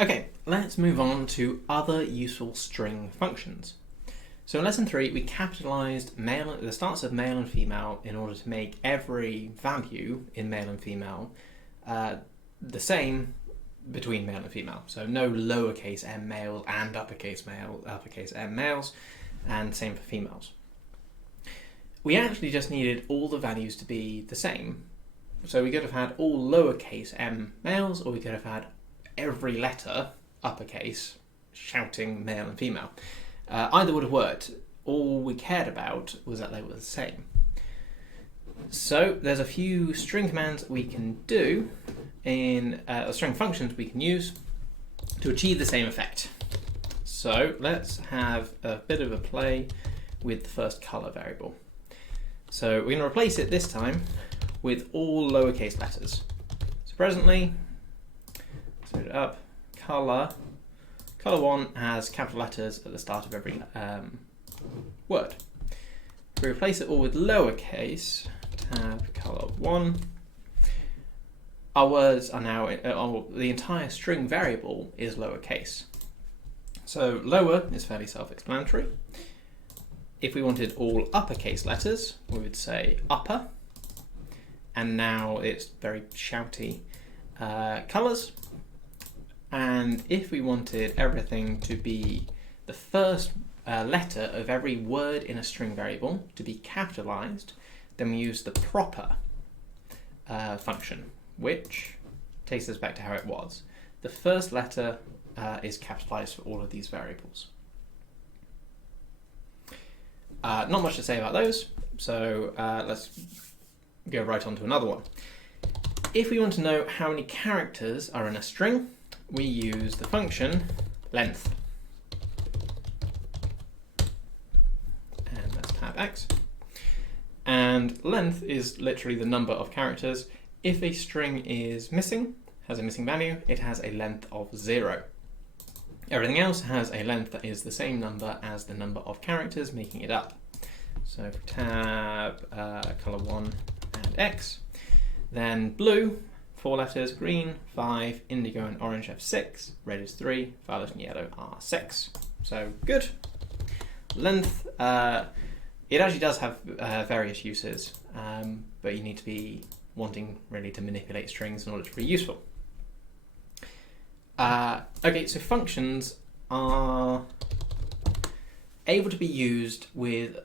Okay, let's move on to other useful string functions. So in lesson 3, we capitalized the starts of male and female in order to make every value in male and female the same between male and female. So no lowercase m males and uppercase m males, and same for females. We actually just needed all the values to be the same. So we could have had all lowercase m males, or we could have had every letter uppercase shouting male and female. Either would have worked. All we cared about was that they were the same. So there's a few string commands we can do in string functions we can use to achieve the same effect. So let's have a bit of a play with the first color variable. So we're going to replace it this time with all lowercase letters. So presently, set it up, color 1 has capital letters at the start of every word. If we replace it all with lowercase, tab color 1, our words are now, the entire string variable is lowercase. So lower is fairly self-explanatory. If we wanted all uppercase letters, we would say upper, and now it's very shouty colors. And if we wanted everything to be the first letter of every word in a string variable to be capitalized, then we use the proper function, which takes us back to how it was. The first letter is capitalized for all of these variables. Not much to say about those, so let's go right on to another one. If we want to know how many characters are in a string, we use the function length. And that's tab x. And length is literally the number of characters. If a string is missing, has a missing value, it has a length of 0. Everything else has a length that is the same number as the number of characters making it up. So if we tab color 1 and x, then blue, 4 letters, green 5, indigo and orange have 6, red is 3, violet and yellow are 6. So good. Length, it actually does have various uses, but you need to be wanting really to manipulate strings in order to be useful. Okay, so functions are able to be used with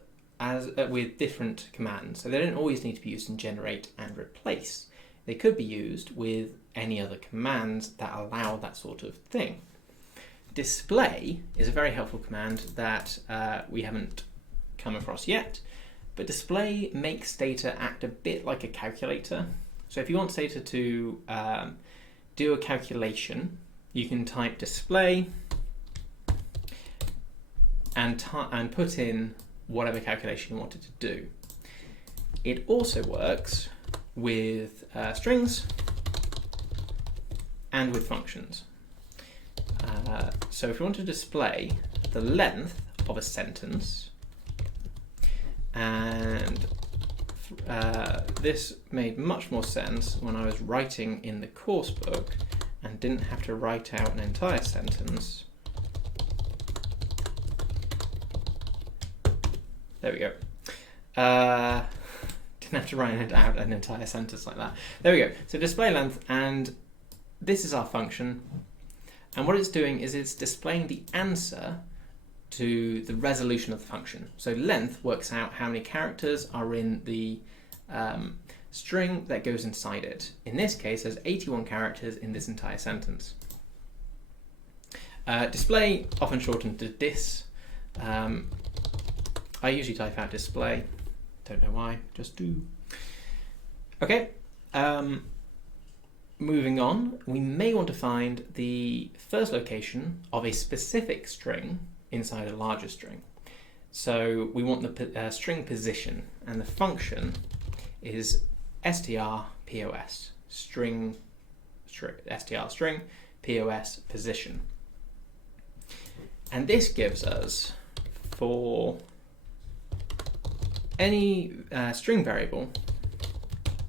different commands. So they don't always need to be used in generate and replace. They could be used with any other commands that allow that sort of thing. Display is a very helpful command that we haven't come across yet, but display makes Stata act a bit like a calculator. So if you want Stata to do a calculation, you can type display and put in whatever calculation you wanted to do. It also works with strings and with functions. So if you want to display the length of a sentence, and this made much more sense when I was writing in the course book and didn't have to write out an entire sentence. There we go. Didn't have to write out an entire sentence like that. There we go. So display length, and this is our function. And what it's doing is it's displaying the answer to the resolution of the function. So length works out how many characters are in the string that goes inside it. In this case, there's 81 characters in this entire sentence. Display, often shortened to dis. I usually type out display. Don't know why, just do. Okay, moving on, we may want to find the first location of a specific string inside a larger string. So we want the string position, and the function is strpos, string str string pos position. And this gives us, for any string variable,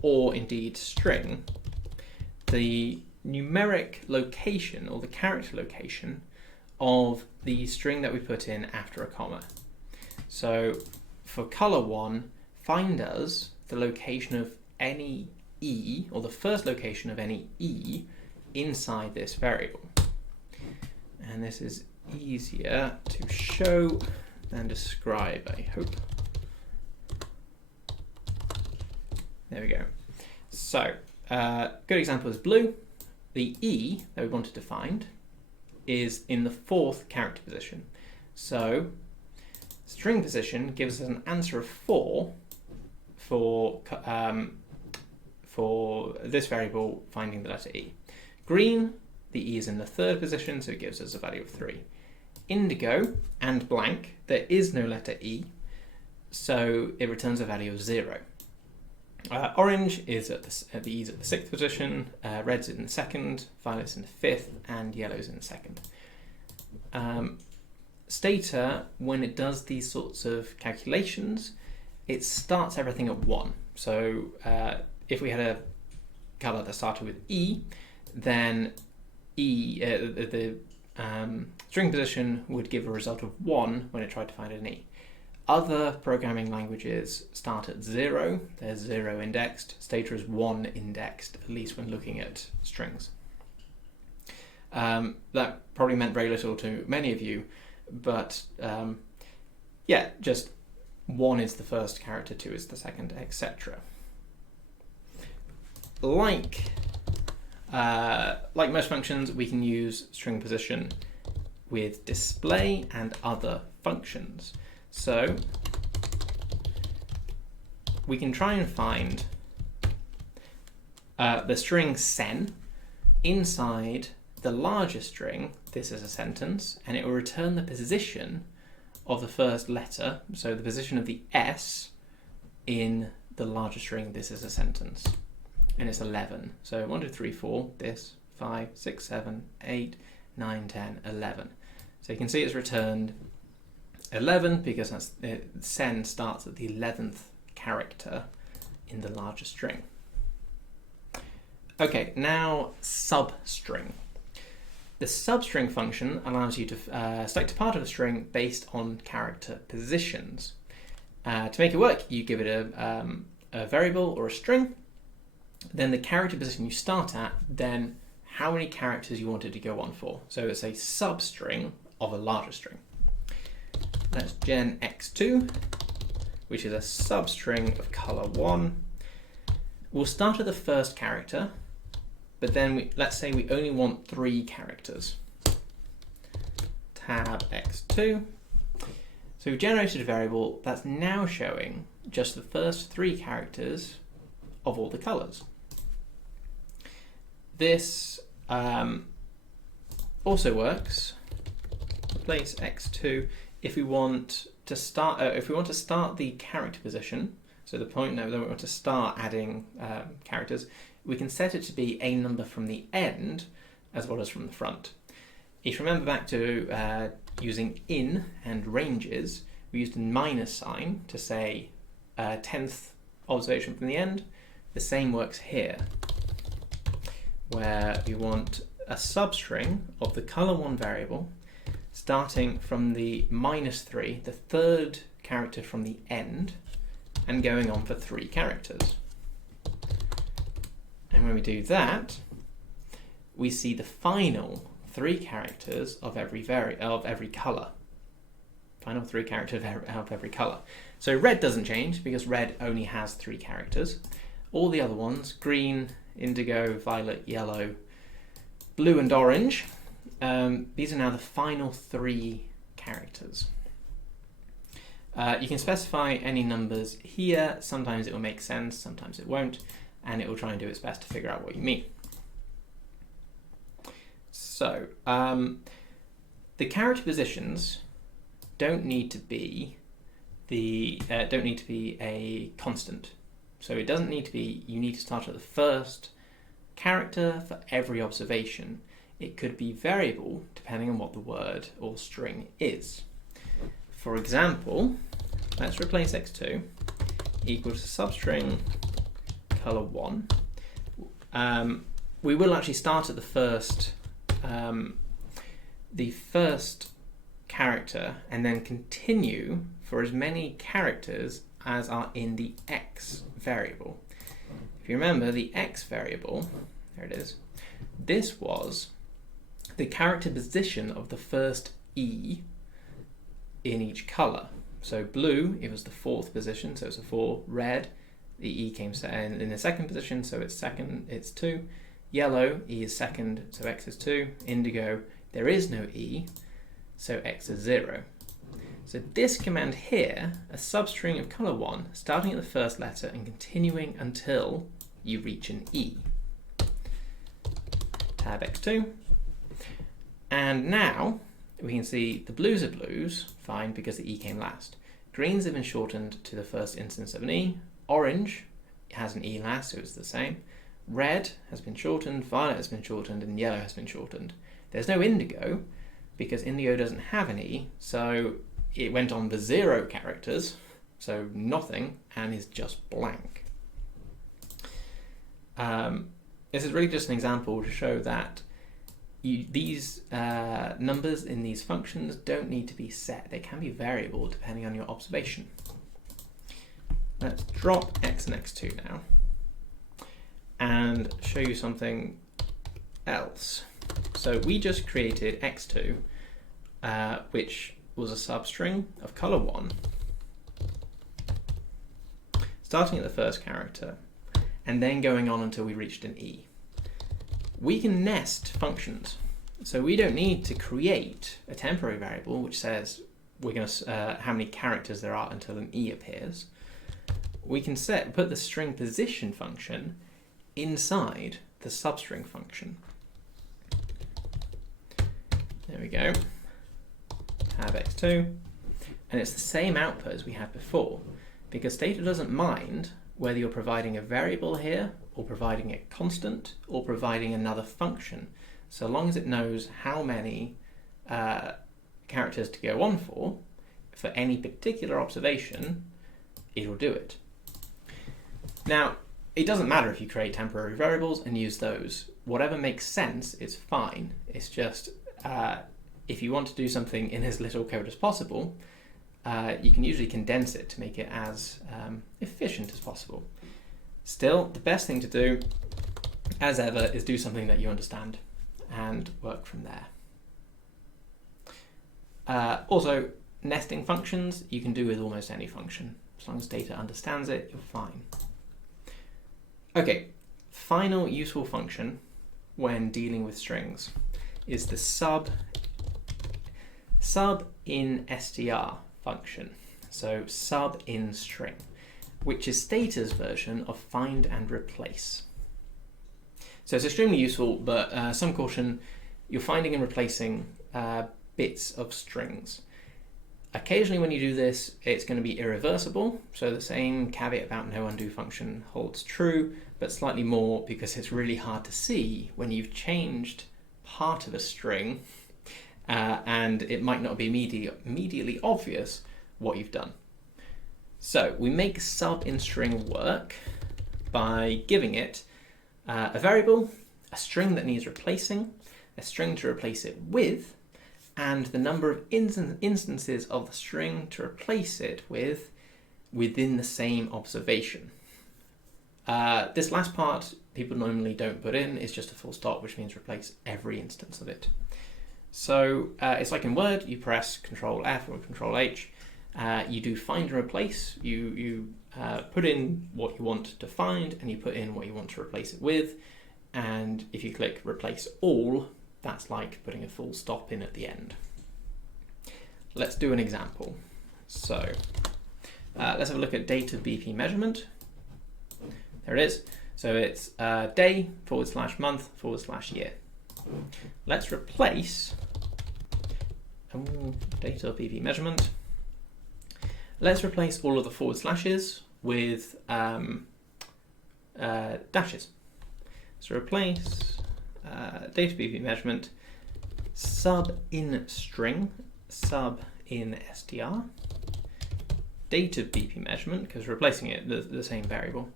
or indeed string, the numeric location, or the character location, of the string that we put in after a comma. So for color 1, find us the location of any E, or the first location of any E inside this variable. And this is easier to show than describe, I hope. There we go. So, good example is blue. The E that we wanted to find is in the 4th character position. So, string position gives us an answer of 4 for this variable finding the letter E. Green, the E is in the 3rd position, so it gives us a value of 3. Indigo and blank, there is no letter E, so it returns a value of 0. Orange is at the E is at the 6th position, red's in the 2nd, violet's in the 5th, and yellow's in the 2nd. Stata, when it does these sorts of calculations, it starts everything at 1. So if we had a colour that started with E, then the string position would give a result of 1 when it tried to find an E. Other programming languages start at 0. They're 0 indexed. Stata is 1 indexed, at least when looking at strings. That probably meant very little to many of you, but yeah, just 1 is the first character, 2 is the second, etc. Like most functions, we can use string position with display and other functions. So we can try and find the string sen inside the larger string, this is a sentence, and it will return the position of the first letter, so the position of the S in the larger string, this is a sentence. And it's 11. So 1, 2, 3, 4, this, 5, 6, 7, 8, 9, 10, 11. So you can see it's returned 11 because that's, sen starts at the 11th character in the larger string. Okay, now substring. The substring function allows you to select a part of a string based on character positions. To make it work, you give it a variable or a string, then the character position you start at, then how many characters you want it to go on for. So it's a substring of a larger string. That's gen x2, which is a substring of color 1. We'll start at the first character, but then let's say we only want 3 characters. Tab x2. So we've generated a variable that's now showing just the first 3 characters of all the colors. This also works. Replace x2 if we want to start the character position. So the point now that we want to start adding characters, we can set it to be a number from the end as well as from the front. If you remember back to using in and ranges, we used a minus sign to say 10th observation from the end. The same works here, where we want a substring of the color1 variable starting from the -3, the 3rd character from the end, and going on for 3 characters. And when we do that, we see the final 3 characters of every color. Final 3 characters of every color. So red doesn't change because red only has 3 characters. All the other ones, green, indigo, violet, yellow, blue and orange, these are now the final 3 characters. You can specify any numbers here. Sometimes it will make sense, sometimes it won't, and it will try and do its best to figure out what you mean. So the character positions don't need to be a constant. So it doesn't need to be, you need to start at the first character for every observation. It could be variable depending on what the word or string is. For example, let's replace x2 equals to substring color1. we will actually start at the first character and then continue for as many characters as are in the x variable. If you remember, the x variable, there it is, this was the character position of the first E in each colour. So blue, it was the 4th position, so it's a 4. Red, the E came in the 2nd position, so it's 2. Yellow, E is 2nd, so X is 2. Indigo, there is no E, so X is 0. So this command here, a substring of colour 1, starting at the first letter and continuing until you reach an E. Tab X2. And now we can see the blues are blues, fine, because the E came last. Greens have been shortened to the first instance of an E. Orange has an E last, so it's the same. Red has been shortened, violet has been shortened, and yellow has been shortened. There's no indigo, because indigo doesn't have an E, so it went on for 0 characters, so nothing, and is just blank. This is really just an example to show that these numbers in these functions don't need to be set. They can be variable depending on your observation. Let's drop x and x2 now and show you something else. So we just created x2, which was a substring of colour 1, starting at the first character and then going on until we reached an E. We can nest functions, so we don't need to create a temporary variable which says we're going to how many characters there are until an E appears. We can put the string position function inside the substring function. There we go. Tab x2, and it's the same output as we had before, because Stata doesn't mind whether you're providing a variable here or providing a constant or providing another function, so long as it knows how many characters to go on for any particular observation, it'll do it. Now, it doesn't matter if you create temporary variables and use those. Whatever makes sense is fine. It's just if you want to do something in as little code as possible, you can usually condense it to make it as efficient as possible. Still, the best thing to do, as ever, is do something that you understand and work from there. Also, nesting functions you can do with almost any function. As long as Stata understands it, you're fine. Okay, final useful function when dealing with strings is the sub in str function. So sub in string, which is Stata's version of find and replace. So it's extremely useful, but some caution, you're finding and replacing bits of strings. Occasionally when you do this, it's going to be irreversible, so the same caveat about no undo function holds true, but slightly more because it's really hard to see when you've changed part of a string and it might not be immediately obvious what you've done. So we make sub in string work by giving it a variable, a string that needs replacing, a string to replace it with, and the number of instances of the string to replace it with within the same observation. This last part people normally don't put in, it's just a full stop, which means replace every instance of it. So it's like in Word, you press Control F or Control H, you do find and replace, you put in what you want to find and you put in what you want to replace it with, and if you click replace all, that's like putting a full stop in at the end. Let's do an example. So let's have a look at date of BP measurement. There it is. So it's day / month / year. Let's replace date of BP measurement. Let's replace all of the / with dashes. So replace date of BP measurement sub in string, sub in str, date of BP measurement, because we're replacing it the same variable,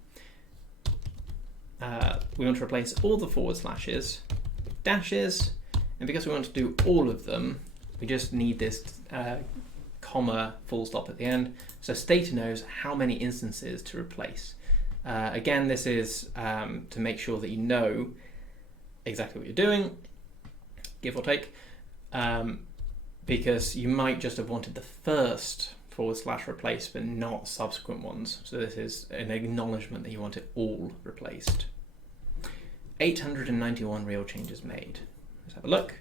we want to replace all the forward slashes with dashes, and because we want to do all of them, we just need this comma full stop at the end, so Stata knows how many instances to replace. Again, this is to make sure that you know exactly what you're doing, give or take, because you might just have wanted the first forward slash replaced but not subsequent ones. So this is an acknowledgement that you want it all replaced. 891 real changes made. Let's have a look.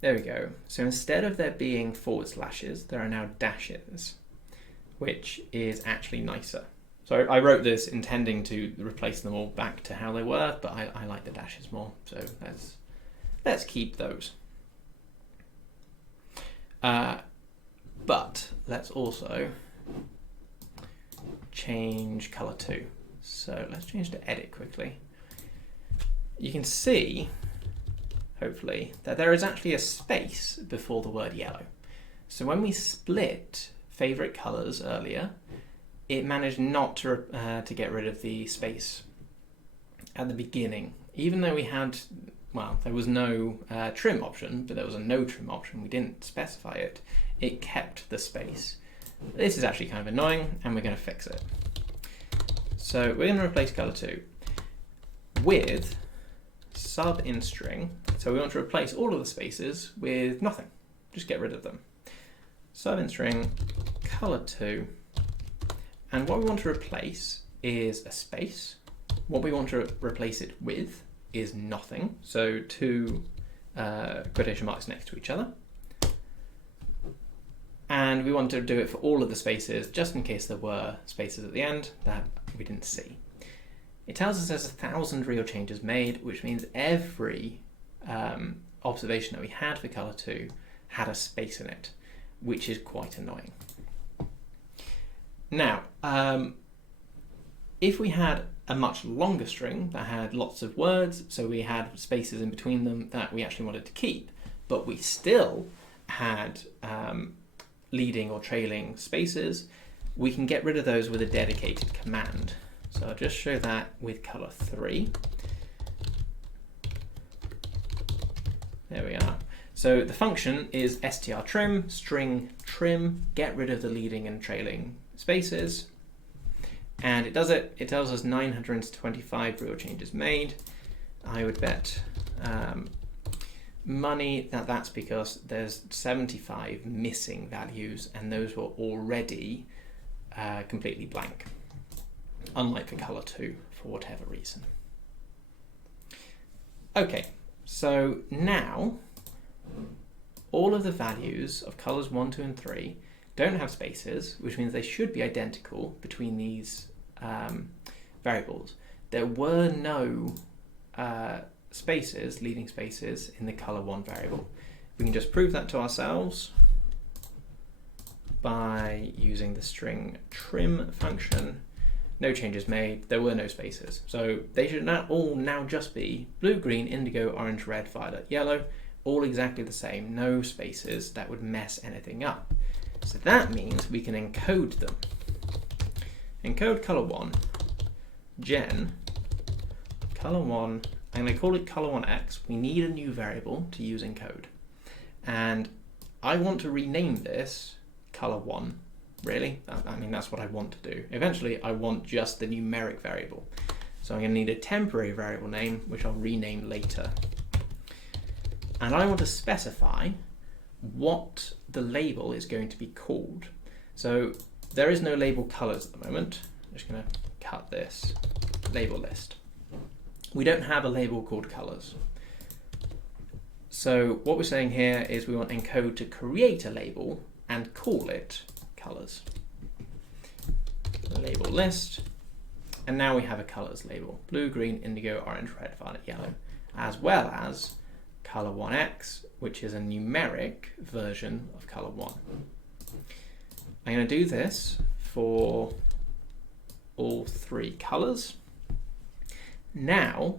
There we go. So instead of there being forward slashes, there are now dashes, which is actually nicer. So I wrote this intending to replace them all back to how they were, but I like the dashes more, so let's keep those. But let's also change color too. So let's change to edit quickly. You can see, hopefully, that there is actually a space before the word yellow. So when we split favorite colors earlier, it managed not to get rid of the space at the beginning, even though we had, well, there was no trim option, but there was a no trim option. We didn't specify it. It kept the space. This is actually kind of annoying, and we're going to fix it. So we're going to replace color 2 with sub in string. So we want to replace all of the spaces with nothing. Just get rid of them. Sub in string color 2. And what we want to replace is a space. What we want to replace it with is nothing. So 2 quotation marks next to each other. And we want to do it for all of the spaces, just in case there were spaces at the end that we didn't see. It tells us there's 1,000 real changes made, which means every observation that we had for color 2 had a space in it, which is quite annoying. Now, if we had a much longer string that had lots of words, so we had spaces in between them that we actually wanted to keep, but we still had leading or trailing spaces, we can get rid of those with a dedicated command. So I'll just show that with color 3. There we are. So the function is strtrim, string trim, get rid of the leading and trailing spaces. And it does it. It tells us 925 real changes made. I would bet money that that's because there's 75 missing values, and those were already completely blank, unlike for color 2 for whatever reason. Okay, so now all of the values of colors 1, 2, and 3 don't have spaces, which means they should be identical between these variables. There were no spaces, leading spaces, in the color 1 variable. We can just prove that to ourselves by using the string trim function. No changes made, there were no spaces. So they should all now just be blue, green, indigo, orange, red, violet, yellow, all exactly the same, no spaces that would mess anything up. So that means we can encode them. Encode color 1, gen, color 1, I'm going to call it color1x. We need a new variable to use encode. And I want to rename this color1. Really? I mean, that's what I want to do. Eventually, I want just the numeric variable. So I'm going to need a temporary variable name, which I'll rename later. And I want to specify what the label is going to be called. So there is no label colors at the moment. I'm just going to cut this label list. We don't have a label called colors. So what we're saying here is we want encode to create a label and call it colors. Label list. And now we have a colors label. Blue, green, indigo, orange, red, violet, yellow, as well as color1x, which is a numeric version of color1. I'm going to do this for all 3 colors. Now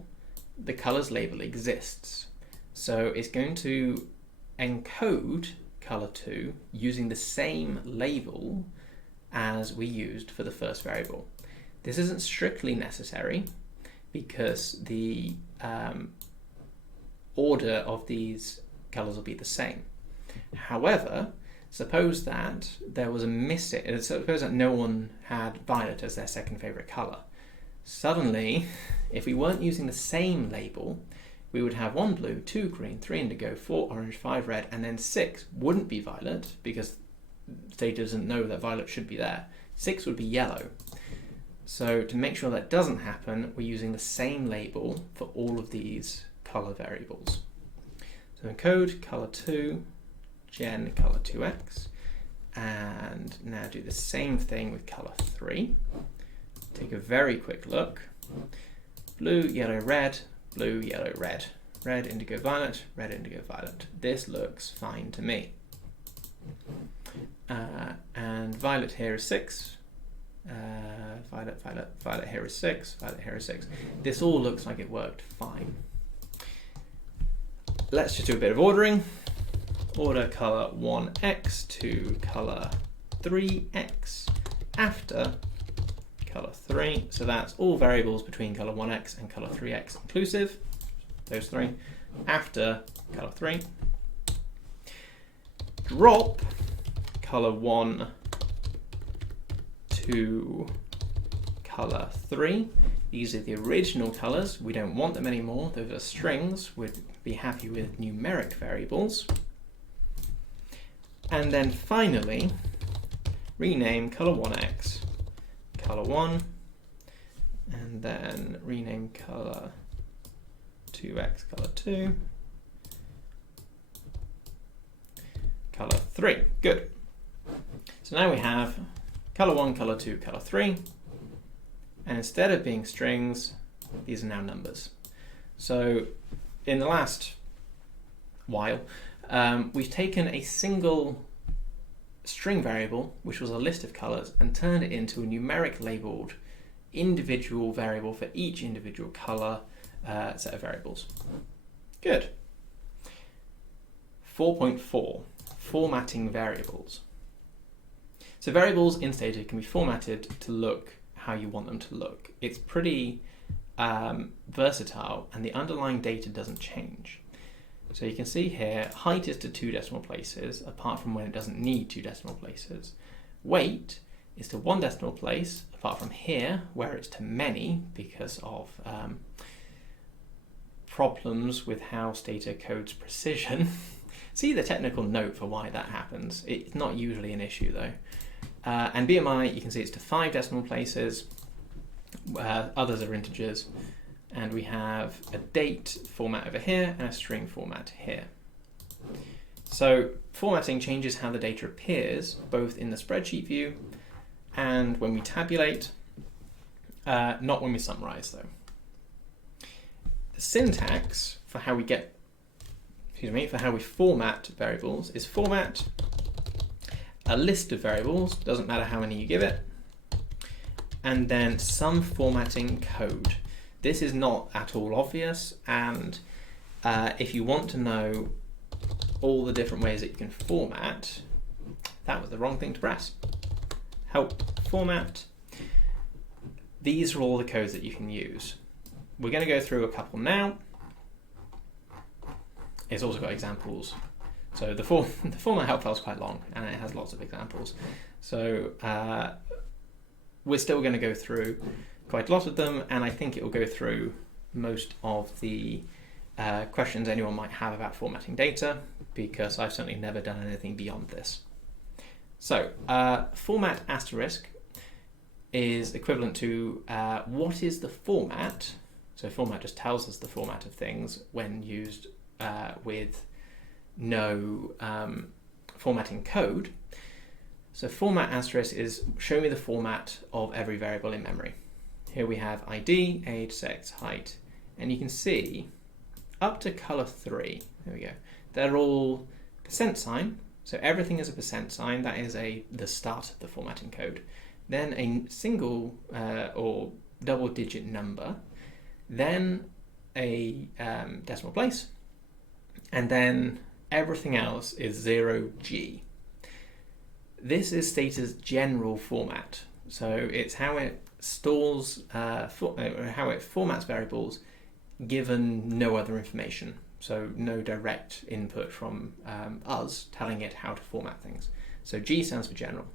the colors label exists. So it's going to encode color 2 using the same label as we used for the first variable. This isn't strictly necessary because the order of these colours will be the same. However, suppose that there was a missing, suppose that no one had violet as their second favourite colour. Suddenly, if we weren't using the same label, we would have 1 blue, 2 green, 3 indigo, 4 orange, 5 red, and then 6 wouldn't be violet because Stata doesn't know that violet should be there. 6 would be yellow. So to make sure that doesn't happen, we're using the same label for all of these colour variables. So in code, colour 2, gen colour 2x, and now do the same thing with colour 3. Take a very quick look. Blue, yellow, red, blue, yellow, red. Red, indigo, violet, red, indigo, violet. This looks fine to me. And violet here is 6. Violet, violet, violet here is 6. Violet here is 6. This all looks like it worked fine. Let's just do a bit of ordering. Order colour 1x to colour 3x after colour 3. So that's all variables between colour 1x and colour 3x inclusive. Those 3 after colour 3. Drop colour 1 to colour 3. These are the original colours. We don't want them anymore. Those are strings. We'd be happy with numeric variables. And then finally, rename colour 1x colour 1, and then rename colour 2x colour 2, colour 3. Good. So now we have colour 1, colour 2, colour 3, and instead of being strings, these are now numbers. So in the last while, we've taken a single string variable, which was a list of colours, and turned it into a numeric labelled individual variable for each individual colour set of variables. Good. 4.4, formatting variables. So variables in Stata can be formatted to look how you want them to look. It's pretty versatile, and the underlying data doesn't change. So you can see here, height is to 2 decimal places, apart from when it doesn't need 2 decimal places. Weight is to 1 decimal place, apart from here, where it's to many, because of problems with how Stata codes precision. See the technical note for why that happens. It's not usually an issue though. And BMI, you can see it's to 5 decimal places, others are integers. And we have a date format over here and a string format here. So formatting changes how the data appears, both in the spreadsheet view and when we tabulate, not when we summarize though. The syntax for how we for how we format variables is format a list of variables, doesn't matter how many you give it, and then some formatting code. This is not at all obvious, and if you want to know all the different ways that you can format, that was the wrong thing to press. Help format. These are all the codes that you can use. We're going to go through a couple now. It's also got examples. So the format help file is quite long, and it has lots of examples. So we're still going to go through quite a lot of them, and I think it will go through most of the questions anyone might have about formatting data, because I've certainly never done anything beyond this. So format asterisk is equivalent to what is the format. So format just tells us the format of things when used with no formatting code. So format asterisk is show me the format of every variable in memory. Here we have ID, age, sex, height, and you can see up to color 3, there we go, they're all %sign, so everything is a %sign, that is the start of the formatting code. Then a single or double digit number, then a decimal place, and then everything else is 0G. This is Stata's general format, so it's how it stores, how it formats variables given no other information. So no direct input from us telling it how to format things. So G stands for general.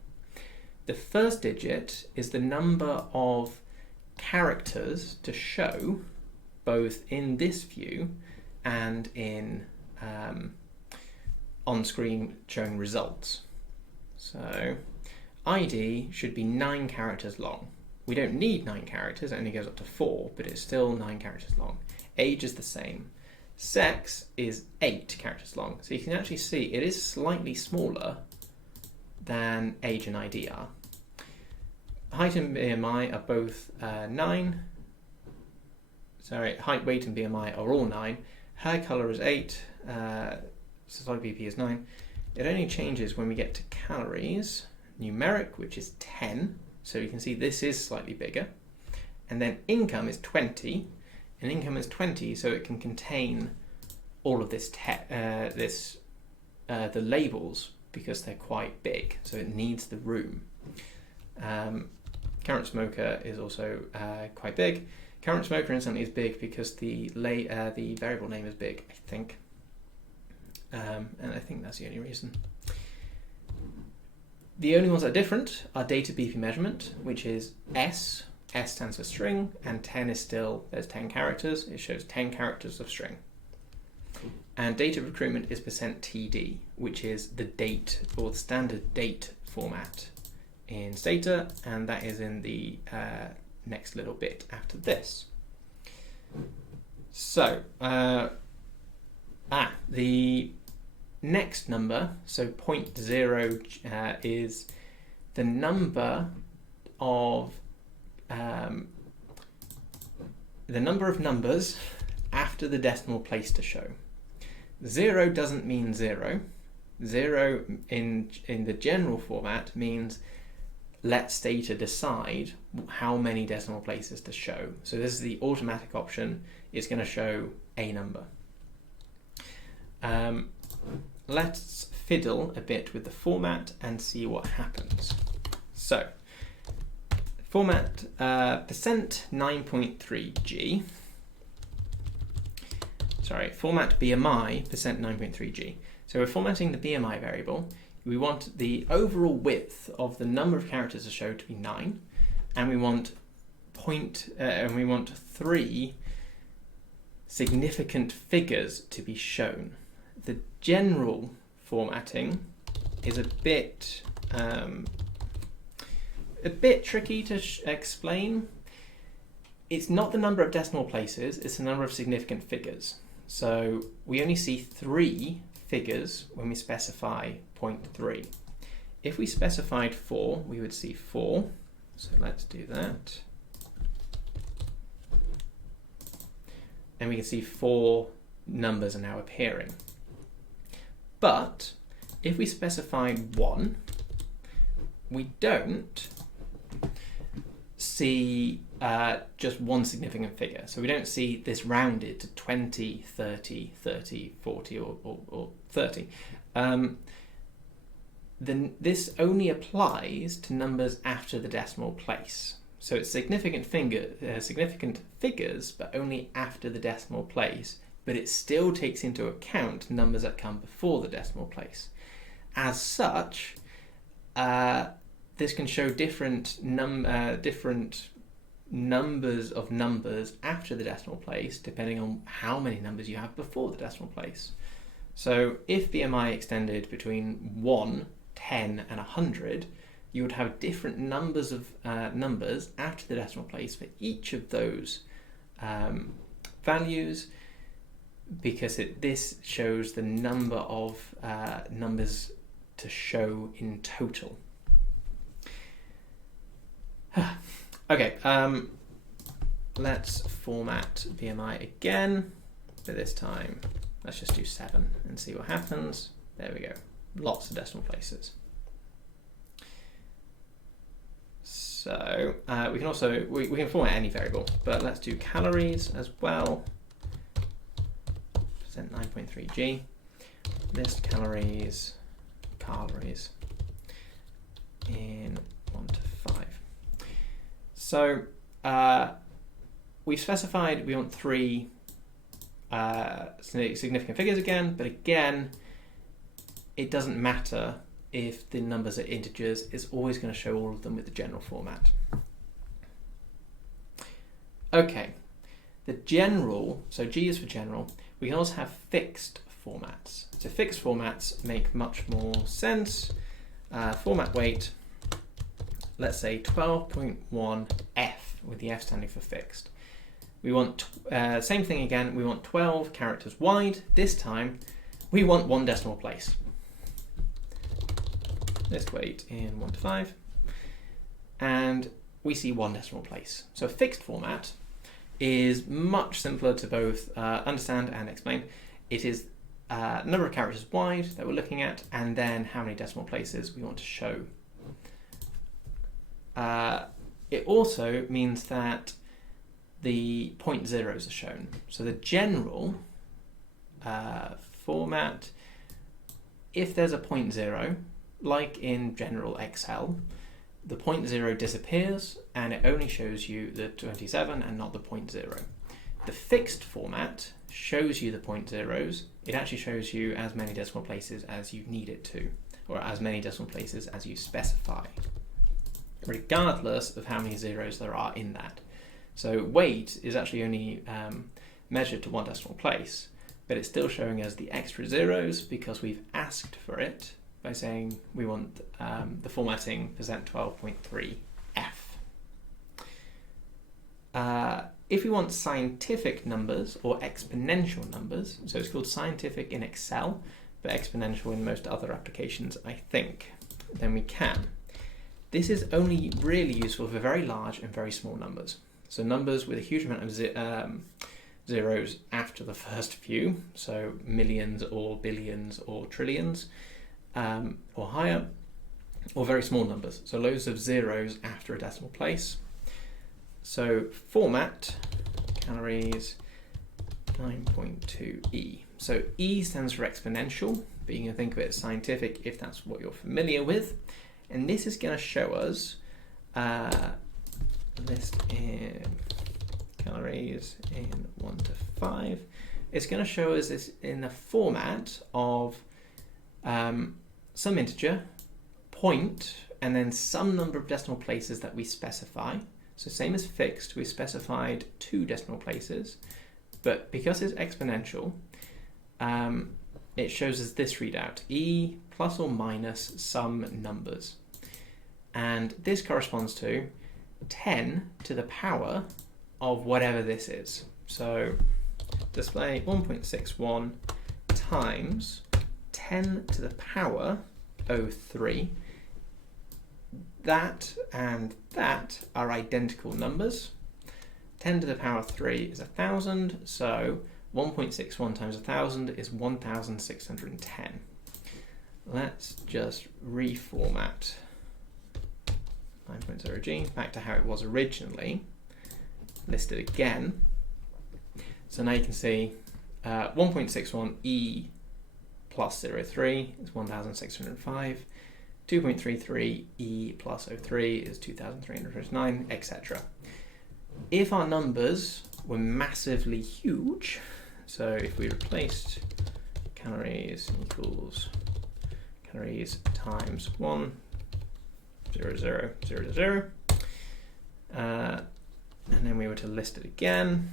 The first digit is the number of characters to show both in this view and in on screen showing results. So ID should be 9 characters long. We don't need 9 characters, it only goes up to 4, but it's still 9 characters long. Age is the same. Sex is 8 characters long. So you can actually see it is slightly smaller than age and ID are. Height and BMI are both 9. Sorry, height, weight and BMI are all 9. Hair colour is 8. Systolic BP is 9. It only changes when we get to calories. Numeric, which is 10. So you can see this is slightly bigger. And then income is 20. And income is 20, so it can contain all of this, the labels, because they're quite big. So it needs the room. Current smoker is also quite big. Current smoker instantly is big because the variable name is big, I think. And I think that's the only reason. The only ones that are different are data BP measurement, which is S. S stands for string, and 10 is still, there's 10 characters. It shows 10 characters of string. And data recruitment is %TD, which is the date, or the standard date format in Stata, and that is in the next little bit after this. So, the next number, so 0.0 is the number of numbers after the decimal place to show. 0 doesn't mean 0. 0 in the general format means let Stata decide how many decimal places to show. So this is the automatic option. It's going to show a number. Let's fiddle a bit with the format and see what happens. So, format %9.3G. Sorry, format BMI %9.3G. So we're formatting the BMI variable. We want the overall width of the number of characters to show to be 9, and we want 3 significant figures to be shown. The general formatting is a bit tricky to explain. It's not the number of decimal places, it's the number of significant figures. So we only see 3 figures when we specify 0.3. If we specified 4, we would see 4. So let's do that. And we can see 4 numbers are now appearing. But if we specify 1, we don't see just one significant figure. So we don't see this rounded to 20, 30, 30, 40, or 30. Then this only applies to numbers after the decimal place. So it's significant figures, but only after the decimal place. But it still takes into account numbers that come before the decimal place. As such, this can show different numbers of numbers after the decimal place, depending on how many numbers you have before the decimal place. So if BMI extended between 1, 10, and 100, you would have different numbers of numbers after the decimal place for each of those values, because this shows the number of numbers to show in total. Okay, let's format BMI again, but this time let's just do 7 and see what happens. There we go, lots of decimal places. So we can also, we can format any variable, but let's do calories as well. %9.3G. List calories in 1 to 5. So we've specified we want 3 significant figures again, but again, it doesn't matter if the numbers are integers. It's always going to show all of them with the general format. Okay, the general, so G is for general. We can also have fixed formats. So fixed formats make much more sense. Format weight, let's say 12.1F, with the F standing for fixed. We want, same thing again, we want 12 characters wide. This time, we want 1 decimal place. List weight in 1 to 5. And we see 1 decimal place. So a fixed format is much simpler to both understand and explain. It is number of characters wide that we're looking at, and then how many decimal places we want to show. It also means that the point zeros are shown. So the general format, if there's a point 0, like in general Excel, the point 0 disappears and it only shows you the 27 and not the point 0. The fixed format shows you the point zeros. It actually shows you as many decimal places as you need it to, or as many decimal places as you specify, regardless of how many zeros there are in that. So weight is actually only measured to 1 decimal place, but it's still showing us the extra zeros because we've asked for it by saying we want the formatting %12.3F. If we want scientific numbers or exponential numbers, so it's called scientific in Excel, but exponential in most other applications, I think, then we can. This is only really useful for very large and very small numbers. So numbers with a huge amount of zeros after the first few, so millions or billions or trillions, or higher, or very small numbers, so loads of zeros after a decimal place. So format, calories, 9.2E. So E stands for exponential, but you can think of it as scientific if that's what you're familiar with. And this is going to show us list in calories in 1 to 5. It's going to show us this in the format of some integer, point, and then some number of decimal places that we specify. So same as fixed, we specified 2 decimal places, but because it's exponential, it shows us this readout, E plus or minus some numbers. And this corresponds to 10 to the power of whatever this is. So display 1.61 times 10 to the power 03. That and that are identical numbers. 10 to the power 3 is 1,000, so 1.61 times 1,000 is 1,610. Let's just reformat 9.0G back to how it was originally, listed again. So now you can see 1.61E plus 03 is 1,605. 2.33E plus 03 is 2,329, etc. If our numbers were massively huge, so if we replaced calories equals calories times 1, 0, 0, 0, 0, and then we were to list it again,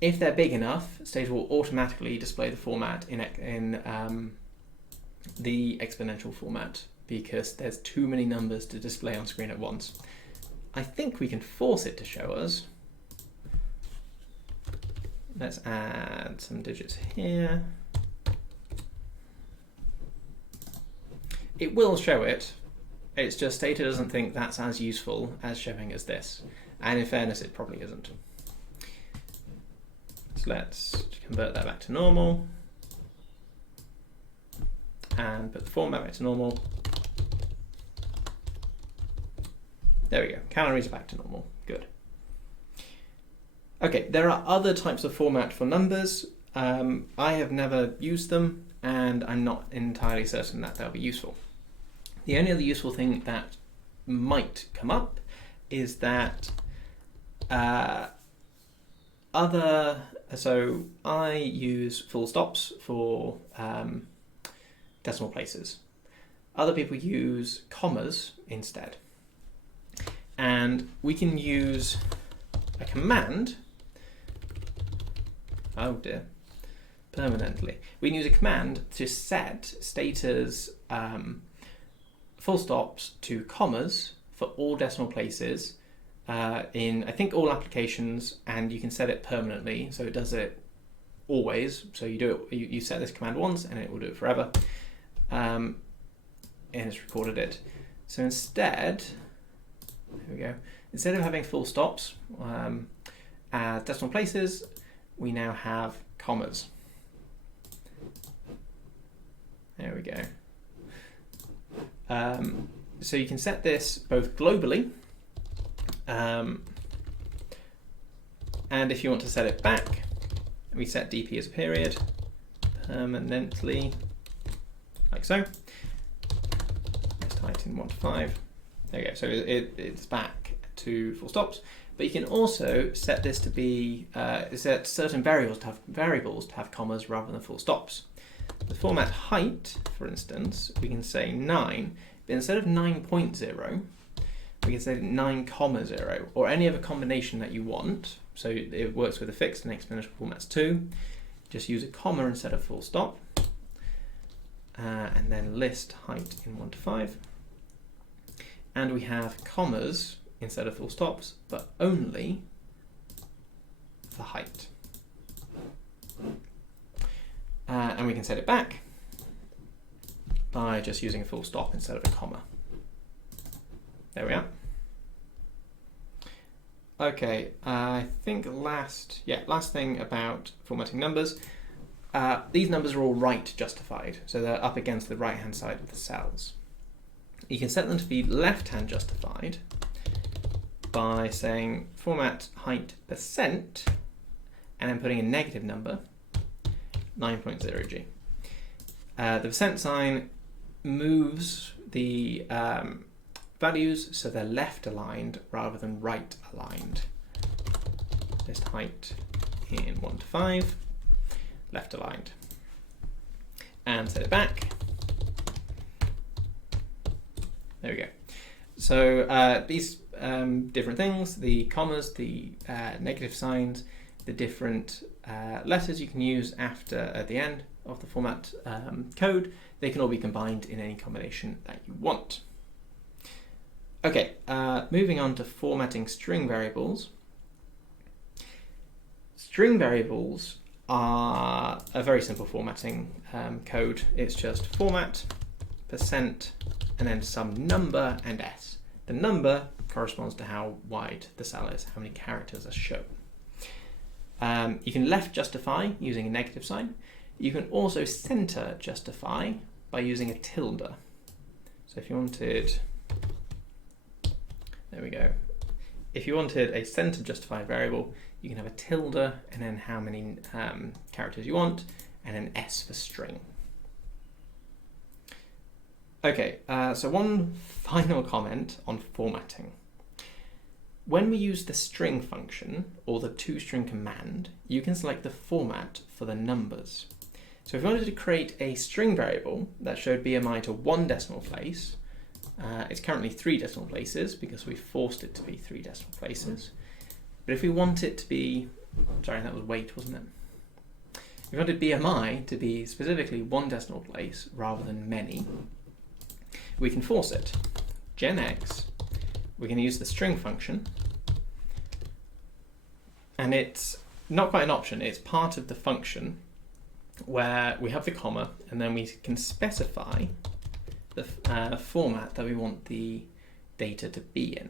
if they're big enough, Stata will automatically display the format in the exponential format because there's too many numbers to display on screen at once. I think we can force it to show us. Let's add some digits here. It will show it. It's just Stata doesn't think that's as useful as showing us this. And in fairness, it probably isn't. So let's convert that back to normal. And put the format back to normal. There we go. Calories are back to normal. Good. Okay, there are other types of format for numbers. I have never used them, and I'm not entirely certain that they'll be useful. The only other useful thing that might come up is that so I use full stops for decimal places. Other people use commas instead. And we can use a command, oh dear, permanently. We can use a command to set Stata's full stops to commas for all decimal places in, I think, all applications, and you can set it permanently, so it does it always. So you do it, you set this command once and it will do it forever. And it's recorded it. So instead, there we go. Instead of having full stops as decimal places, we now have commas. There we go. So you can set this both globally, and if you want to set it back, we set DP as a period permanently, like so. Let's tighten 1 to 5. There you go. So it's back to full stops. But you can also set this to be set certain variables to have commas rather than full stops. The format height, for instance, we can say 9, but instead of 9.0, we can say 9,0, or any other combination that you want. So it works with a fixed and exponential formats too. Just use a comma instead of full stop, and then list height in 1 to 5. And we have commas instead of full stops, but only for height. And we can set it back by just using a full stop instead of a comma. There we are. Okay, I think last thing about formatting numbers. These numbers are all right justified, so they're up against the right-hand side of the cells. You can set them to be left-hand justified by saying format height percent and then putting a negative number, 9.0g. The percent sign moves the values so they're left aligned rather than right aligned. List height in 1 to 5, left aligned. And set it back. There we go. So these different things, the commas, the negative signs, the different letters you can use at the end of the format code, they can all be combined in any combination that you want. Okay, moving on to formatting string variables. String variables are a very simple formatting code. It's just format, percent, and then some number and s. The number corresponds to how wide the cell is, how many characters are shown. You can left justify using a negative sign. You can also center justify by using a tilde. So if you wanted, there we go. If you wanted a center justify variable, you can have a tilde and then how many characters you want, and an s for string. Okay, so one final comment on formatting. When we use the string function or the toString command, you can select the format for the numbers. So if you wanted to create a string variable that showed BMI to 1 decimal place, it's currently 3 decimal places because we forced it to be 3 decimal places. But if we want it to be, sorry, that was weight, wasn't it? If we wanted BMI to be specifically 1 decimal place rather than many, we can force it. Gen X, we're going to use the string function, and it's not quite an option, it's part of the function where we have the comma and then we can specify the format that we want the data to be in.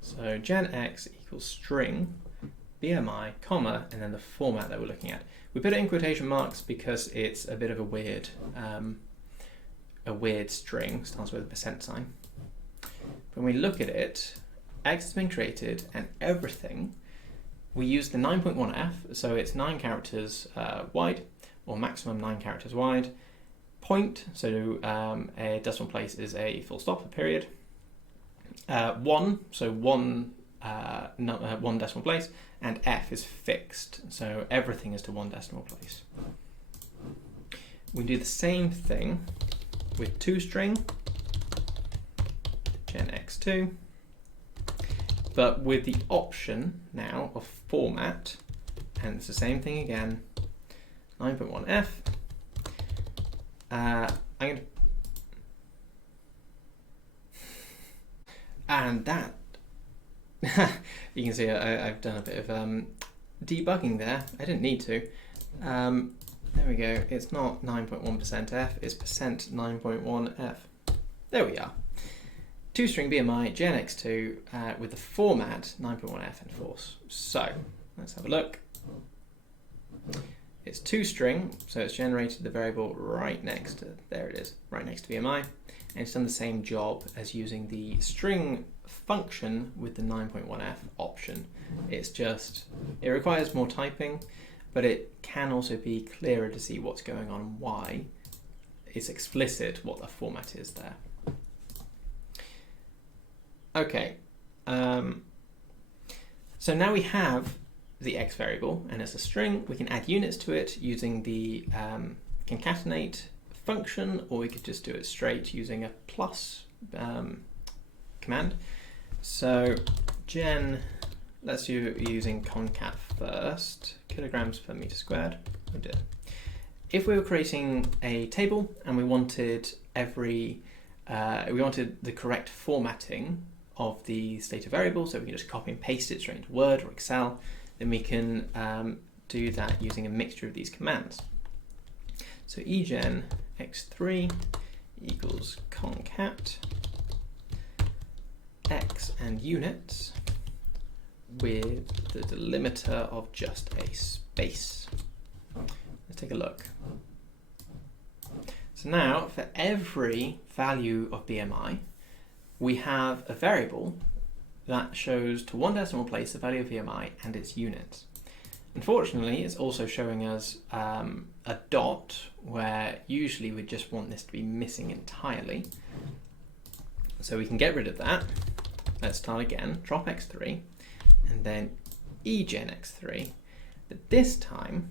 So gen X equals string BMI, comma, and then the format that we're looking at. We put it in quotation marks because it's a bit of a weird string, starts with a percent sign. When we look at it, X has been created and everything, we use the 9.1f, so it's 9 characters wide, or maximum 9 characters wide, point, so a decimal place is a full stop, a period. 1, so one decimal place, and F is fixed, so everything is to 1 decimal place. We do the same thing with toString, gen x2, but with the option now of format, and it's the same thing again, 9.1f. And that, you can see I've done a bit of debugging there. I didn't need to. There we go. It's not 9.1% f, it's %9.1f. There we are. toString BMI gen x2 with the format 9.1f enforce. So let's have a look. It's toString, so it's generated the variable right next to, there it is, right next to BMI, and it's done the same job as using the string function with the 9.1f option. It's just, it requires more typing, but it can also be clearer to see what's going on and why. It's explicit what the format is there. Okay, so now we have the x variable and it's a string. We can add units to it using the concatenate function, or we could just do it straight using a plus command. So gen, let's do using concat first, kilograms per meter squared. Oh dear. If we were creating a table and we wanted we wanted the correct formatting of the Stata variable, so we can just copy and paste it straight into Word or Excel, then we can do that using a mixture of these commands. So egen x3 equals concat x and units with the delimiter of just a space. Let's take a look. So now for every value of BMI, we have a variable that shows to 1 decimal place the value of BMI and its units. Unfortunately, it's also showing us a dot where usually we just want this to be missing entirely. So we can get rid of that. Let's start again, drop x3, and then egen x3. But this time,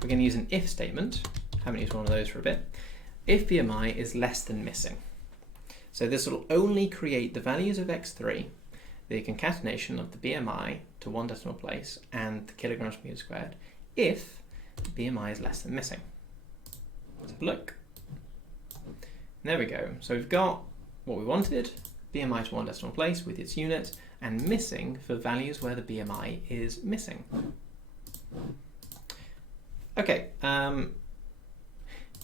we're going to use an if statement. Haven't used one of those for a bit. If BMI is less than missing. So this will only create the values of x3, the concatenation of the BMI to 1 decimal place and the kilograms per meter squared, if BMI is less than missing. Let's have a look. And there we go. So we've got what we wanted, BMI to 1 decimal place with its unit, and missing for values where the BMI is missing. Okay,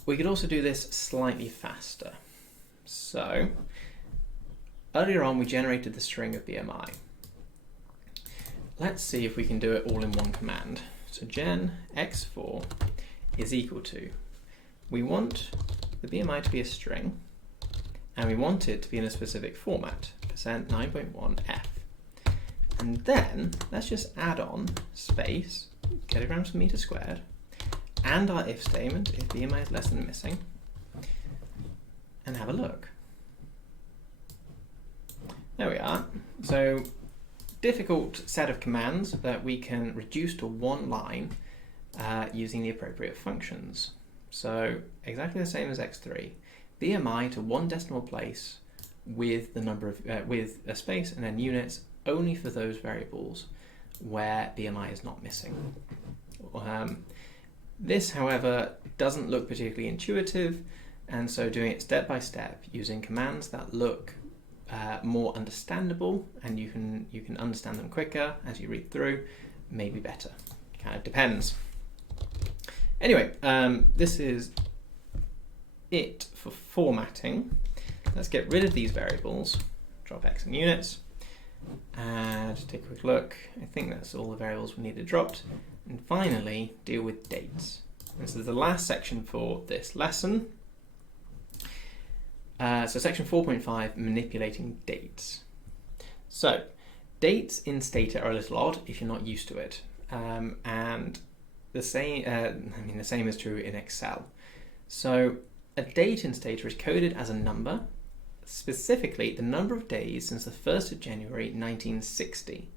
we could also do this slightly faster. So earlier on we generated the string of BMI. Let's see if we can do it all in one command. So gen x4 is equal to, we want the BMI to be a string and we want it to be in a specific format, %9.1f. And then let's just add on space, kilograms per meter squared, and our if statement if BMI is less than missing, and have a look. There we are. So difficult set of commands that we can reduce to one line using the appropriate functions. So exactly the same as x3, BMI to 1 decimal place with the number of with a space and then units only for those variables where BMI is not missing. This, however, doesn't look particularly intuitive, and so doing it step by step using commands that look more understandable and you can understand them quicker as you read through may be better. Kind of depends. Anyway, this is it for formatting. Let's get rid of these variables, drop x and units, and take a quick look. I think that's all the variables we needed dropped. And finally, deal with dates. This is the last section for this lesson. So section 4.5, manipulating dates. So dates in Stata are a little odd if you're not used to it, and the same. The same is true in Excel. So a date in Stata is coded as a number, specifically the number of days since the 1st of January 1960.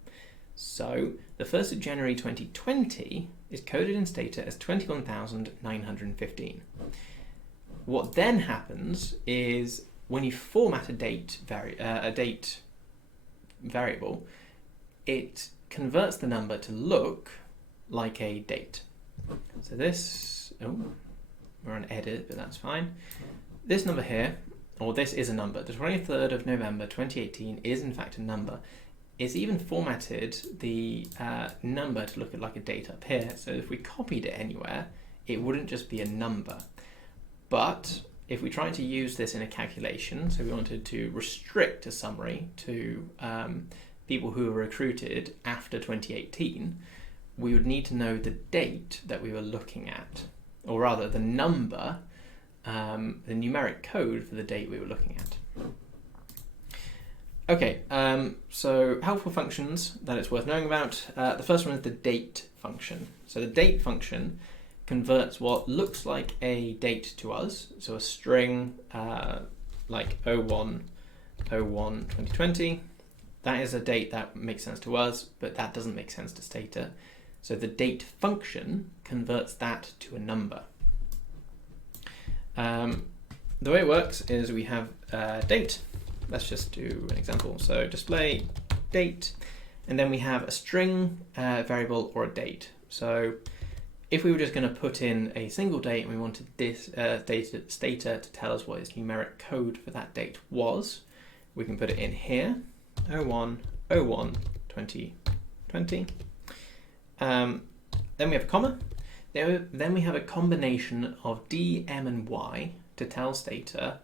So the 1st of January 2020 is coded in Stata as 21,915. What then happens is when you format a date variable, it converts the number to look like a date. So this, we're on edit, but that's fine. This number here, or this is a number. The 23rd of November 2018 is in fact a number. It's even formatted the number to look like a date up here. So if we copied it anywhere, it wouldn't just be a number. But if we tried to use this in a calculation, so we wanted to restrict a summary to people who were recruited after 2018, we would need to know the date that we were looking at, or rather the number, the numeric code for the date we were looking at. Okay, so helpful functions that it's worth knowing about. The first one is the date function. So the date function converts what looks like a date to us, so a string like 01/01/2020. That is a date that makes sense to us, but that doesn't make sense to Stata. So the date function converts that to a number. The way it works is we have date. Let's just do an example. So display date, and then we have a string variable or a date. So if we were just going to put in a single date and we wanted this Stata to tell us what its numeric code for that date was, we can put it in here, 01/01/2020. Then we have a comma. Then we have a combination of D, M, and Y to tell Stata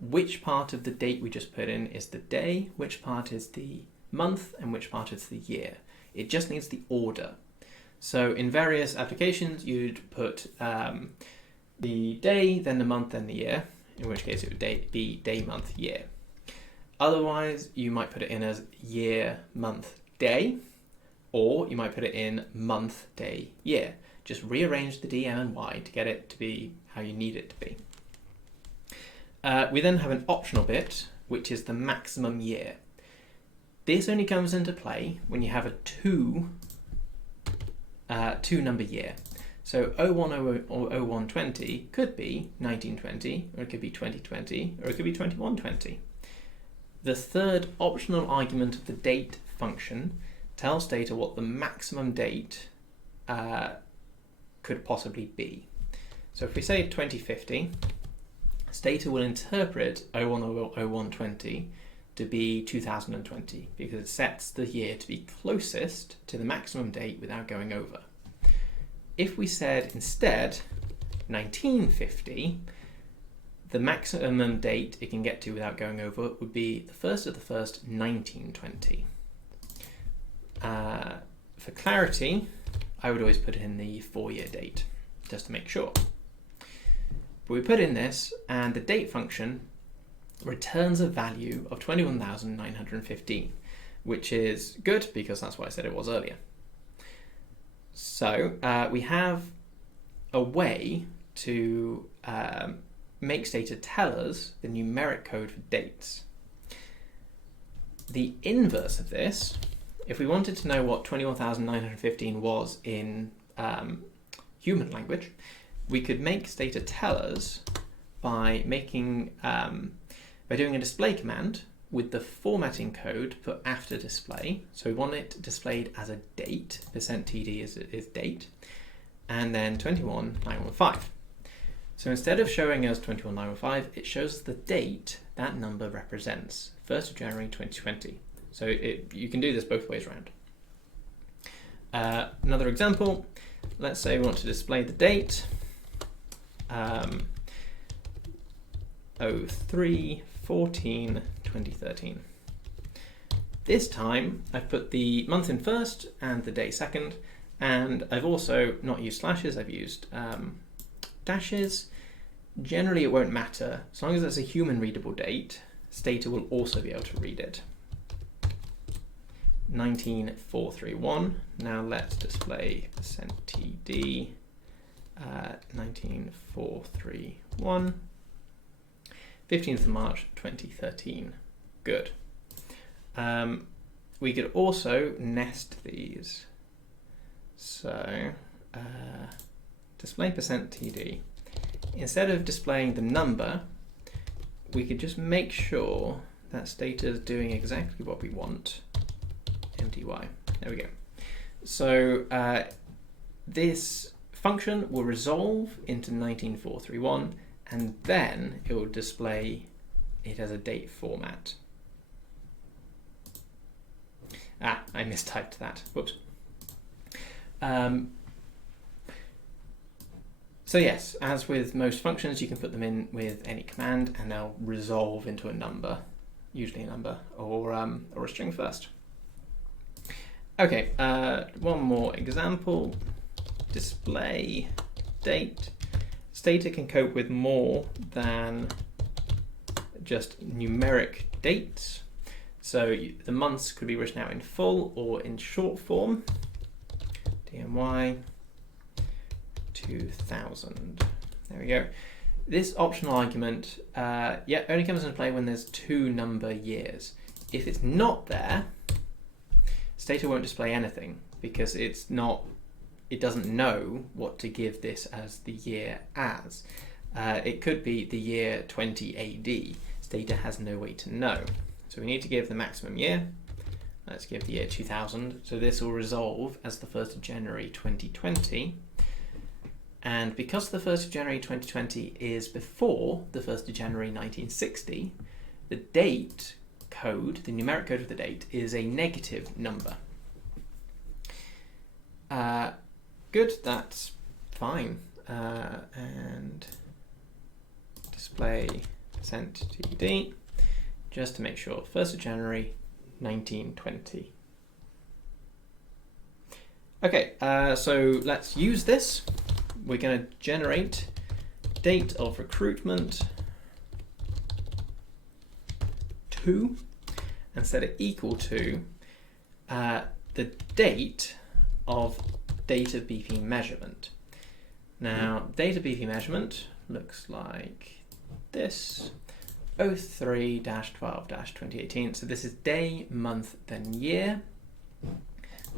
which part of the date we just put in is the day, which part is the month, and which part is the year. It just needs the order. So in various applications, you'd put the day, then the month, then the year, in which case it would be day, month, year. Otherwise, you might put it in as year, month, day, or you might put it in month, day, year. Just rearrange the D, M, and Y to get it to be how you need it to be. We then have an optional bit, which is the maximum year. This only comes into play when you have a two number year. So 01 or 0120 could be 1920, or it could be 2020, or it could be 2120. The third optional argument of the date function tells Stata what the maximum date could possibly be. So if we say 2050, Stata will interpret 01 or 0120 to be 2020 because it sets the year to be closest to the maximum date without going over. If we said instead 1950, the maximum date it can get to without going over would be the 1st of the 1st, 1920. For clarity, I would always put in the 4-year date, just to make sure. But we put in this, and the date function returns a value of 21,915, which is good because that's what I said it was earlier. So we have a way to make Stata tell us the numeric code for dates. The inverse of this, if we wanted to know what 21,915 was in human language, we could make Stata tell us by making by doing a display command with the formatting code put after display. So we want it displayed as a date, %td is date, and then 21,915. So instead of showing us 21,915, it shows the date that number represents, 1st of January 2020. So you can do this both ways around. Another example, let's say we want to display the date, 03/14/2013. This time I've put the month in first and the day second, and I've also not used slashes, I've used dashes. Generally it won't matter, as long as it's a human readable date, Stata will also be able to read it. 19,431. Now let's display %td 19,431. 15th of March 2013. Good. We could also nest these. So display %td. Instead of displaying the number, we could just make sure that Stata is doing exactly what we want. MDY. There we go. So this function will resolve into 19431, and then it will display it as a date format. Ah, I mistyped that. Whoops. So yes, as with most functions, you can put them in with any command and they'll resolve into a number, usually a number, or a string first. Okay, one more example. Display date. Stata can cope with more than just numeric dates. So the months could be written out in full or in short form. DMY 2000. There we go. This optional argument only comes into play when there's 2 number years. If it's not there, Stata won't display anything because it doesn't know what to give this as the year as. It could be the year 20 AD. Stata has no way to know. So we need to give the maximum year. Let's give the year 2000. So this will resolve as the 1st of January 2020. And because the 1st of January 2020 is before the 1st of January 1960, the date code, the numeric code of the date, is a negative number. Good, that's fine. And display %td, just to make sure, 1st of January 1920. Okay, so let's use this. We're going to generate date of recruitment 2 and set it equal to the date of data BP measurement. Now, data BP measurement looks like this. 03-12-2018. So this is day, month, then year.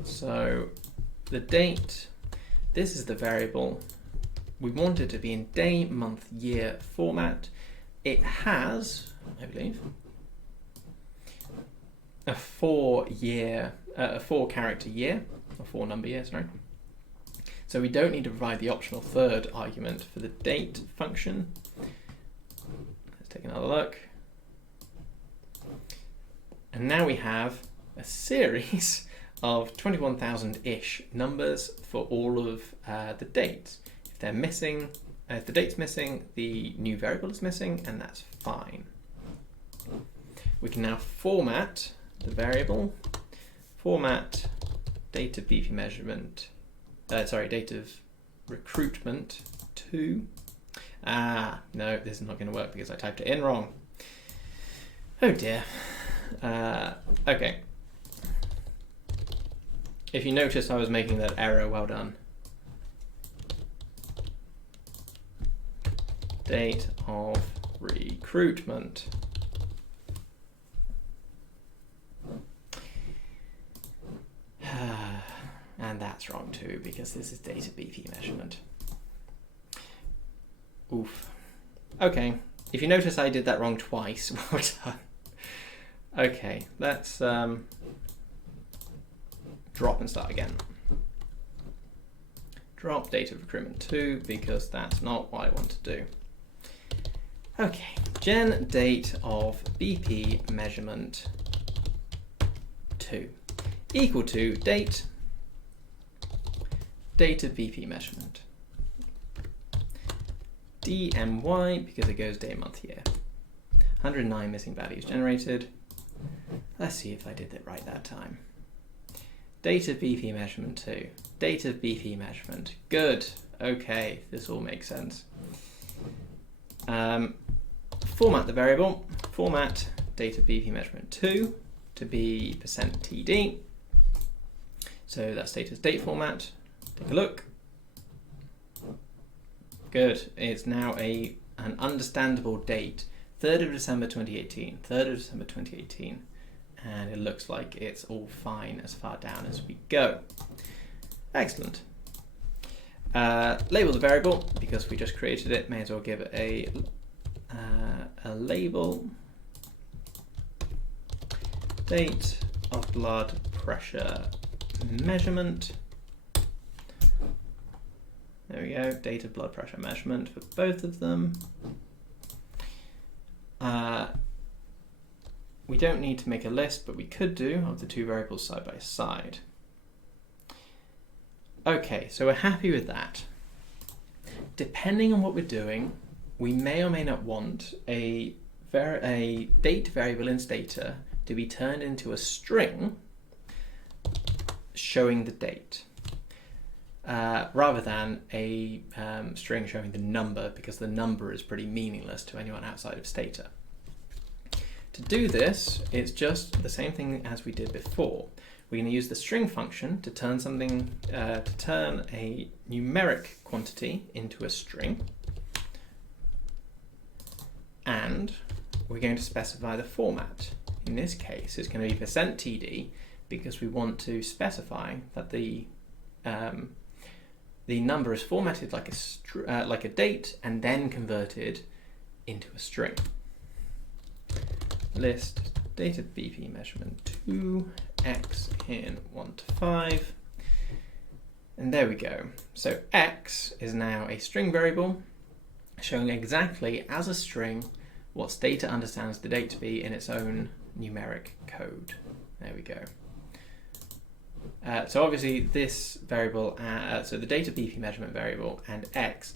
So the date, this is the variable. We want it to be in day, month, year format. It has, I believe, a 4-character year, or 4-number year, sorry. So we don't need to provide the optional 3rd argument for the date function. Let's take another look. And now we have a series of 21,000-ish numbers for all of the dates. If they're missing, if the date's missing, the new variable is missing, and that's fine. We can now format the variable, format date of BP measurement, date of recruitment 2. No, this is not going to work because I typed it in wrong. Oh dear. Okay. If you notice I was making that error, well done. Date of recruitment. And that's wrong too, because this is data BP measurement. Oof. Okay, if you notice I did that wrong twice, well done. Okay, let's drop and start again. Drop date of recruitment 2, because that's not what I want to do. Okay, gen date of BP measurement 2 equal to date of BP measurement. DMY, because it goes day, month, year. 109 missing values generated. Let's see if I did it right that time. Date of BP measurement 2. Date of BP measurement. Good. Okay, this all makes sense. Format the variable. Format date of BP measurement 2 to be %td. So that's Stata's date format. Take a look. Good. It's now an understandable date 3rd of December 2018, 3rd of December 2018, and it looks like it's all fine as far down as we go. Excellent. Label the variable, because we just created it, may as well give it a label. Date of blood pressure measurement. There we go, date of blood pressure measurement for both of them. We don't need to make a list, but we could do of the two variables side by side. Okay, so we're happy with that. Depending on what we're doing, we may or may not want a date variable in Stata to be turned into a string showing the date, rather than a string showing the number, because the number is pretty meaningless to anyone outside of Stata. To do this, it's just the same thing as we did before. We're going to use the string function to turn something, to turn a numeric quantity into a string, and we're going to specify the format. In this case, it's going to be %td, because we want to specify that the number is formatted like a date and then converted into a string. List data BP measurement 2 x in 1 to 5, and there we go. So x is now a string variable showing exactly as a string what Stata understands the date to be in its own numeric code. There we go. So obviously this variable, so the data BP measurement variable and x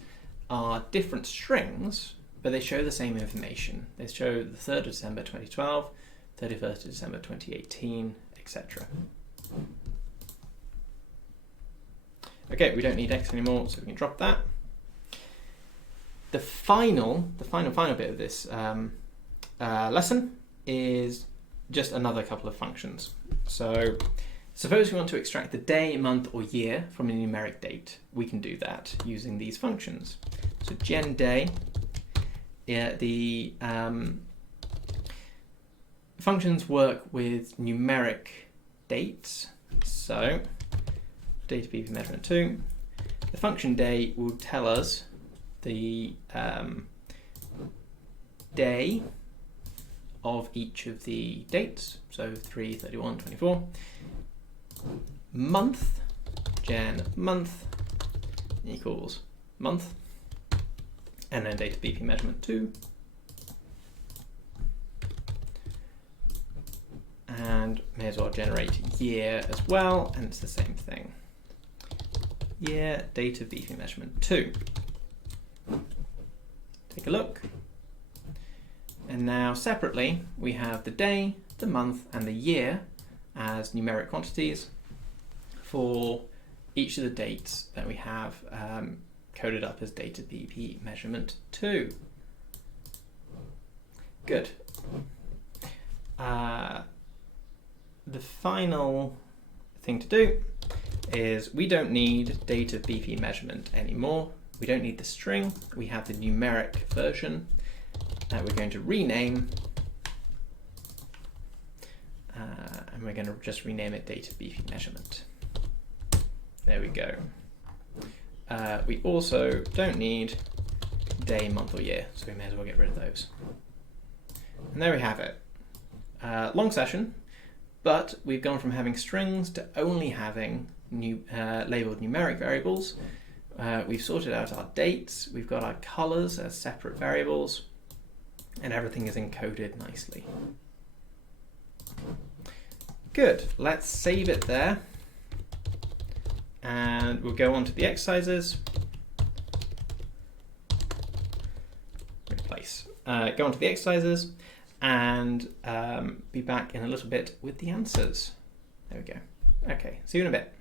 are different strings, but they show the same information. They show the 3rd of December 2012, 31st of December 2018, etc. Okay, we don't need x anymore, so we can drop that. The final bit of this lesson is just another couple of functions. So suppose we want to extract the day, month, or year from a numeric date. We can do that using these functions. So gen day, the functions work with numeric dates. So data BP measurement 2, the function day will tell us the day of each of the dates, so 3, 31, 24. Month, gen month equals month, and then data BP measurement 2. And may as well generate year as well, and it's the same thing. Year, data BP measurement 2. Take a look. And now separately, we have the day, the month, and the year as numeric quantities for each of the dates that we have coded up as data BP measurement 2. Good. The final thing to do is we don't need data BP measurement anymore. We don't need the string. We have the numeric version that we're going to rename, and we're going to just rename it data BP measurement. There we go. We also don't need day, month, or year, so we may as well get rid of those. And there we have it. Long session, but we've gone from having strings to only having labeled numeric variables. We've sorted out our dates, we've got our colors as separate variables, and everything is encoded nicely. Good, let's save it there. And we'll go on to the exercises. Replace. Go on to the exercises and be back in a little bit with the answers. There we go. Okay, see you in a bit.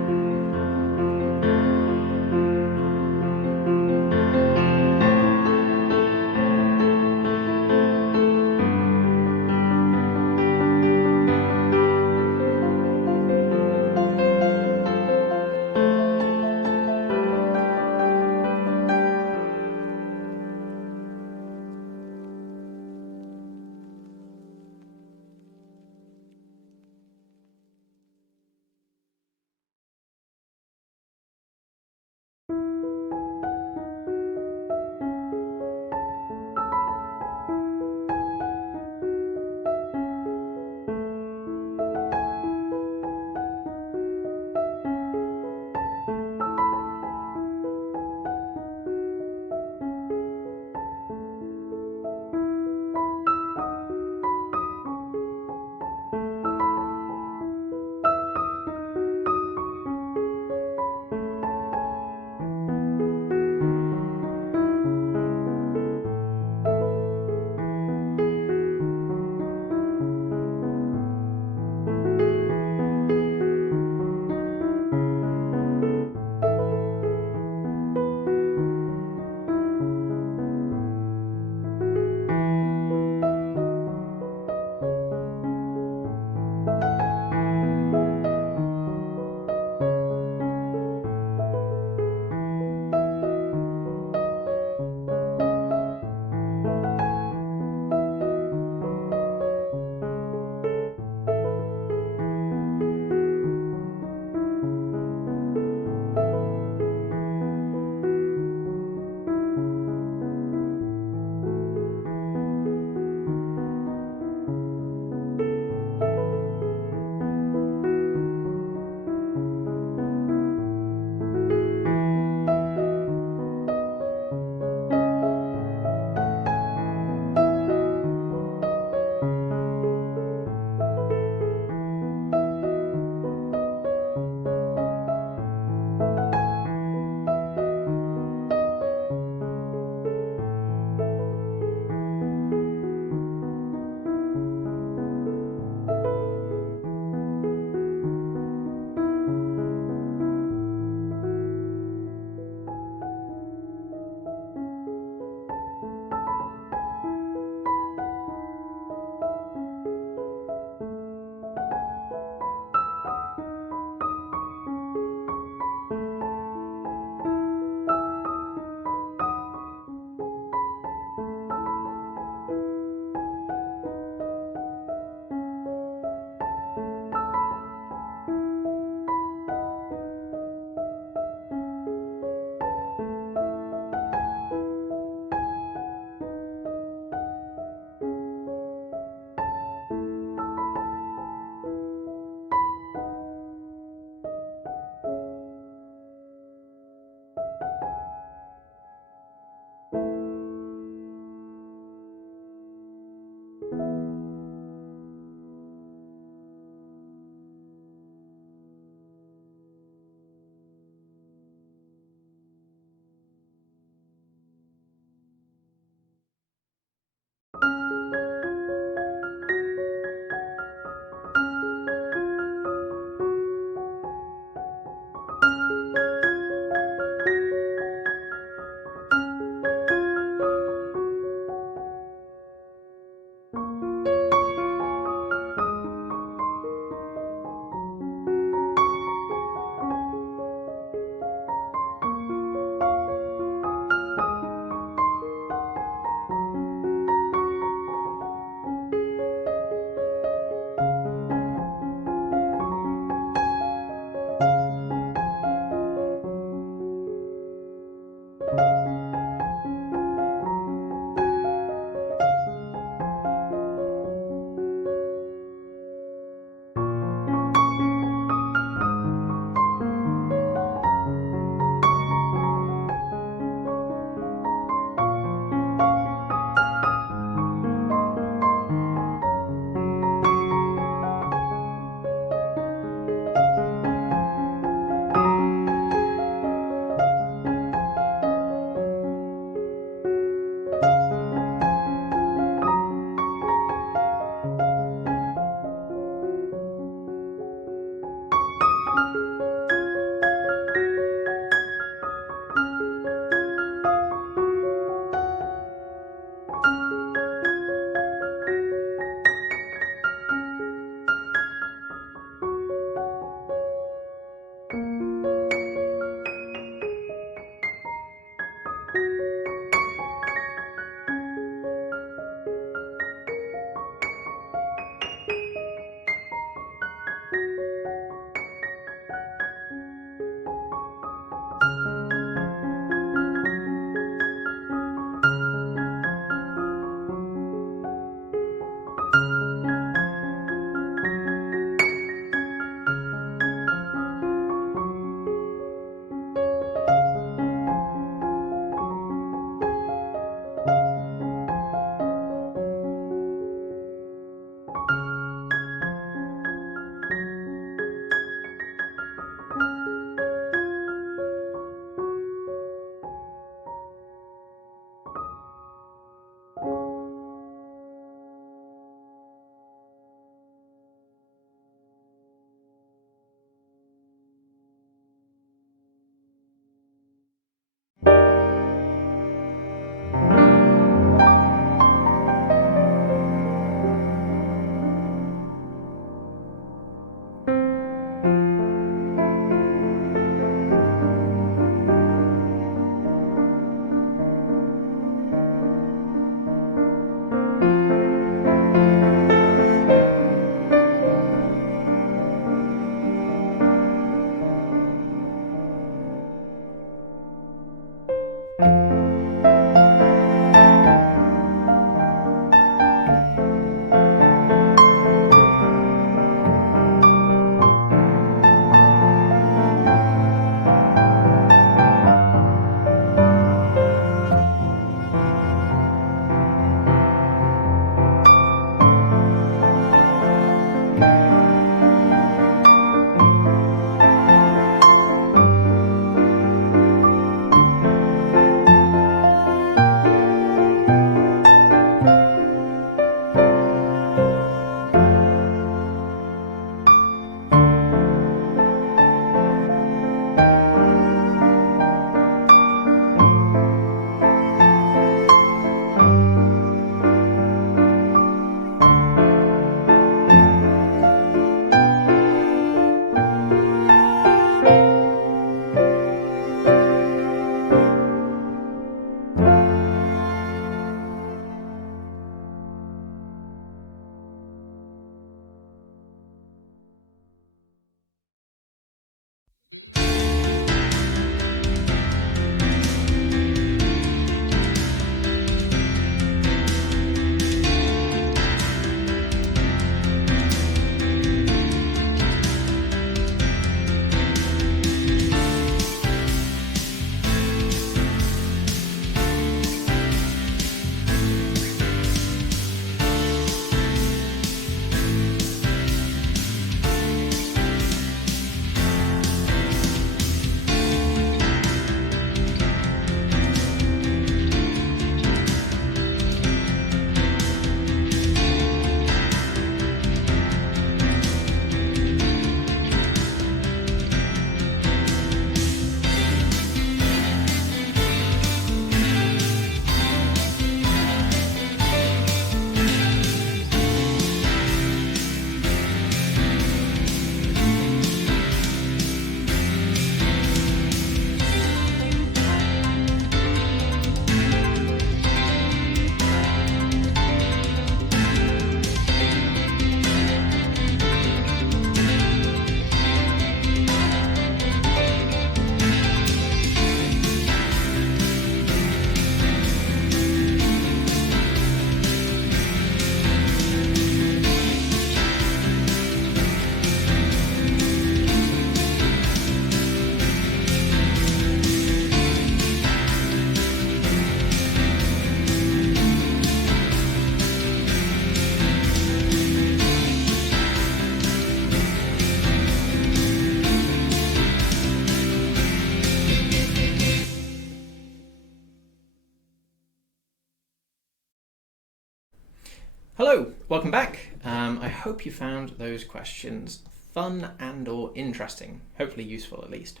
Hello, welcome back. I hope you found those questions fun and or interesting, hopefully useful at least.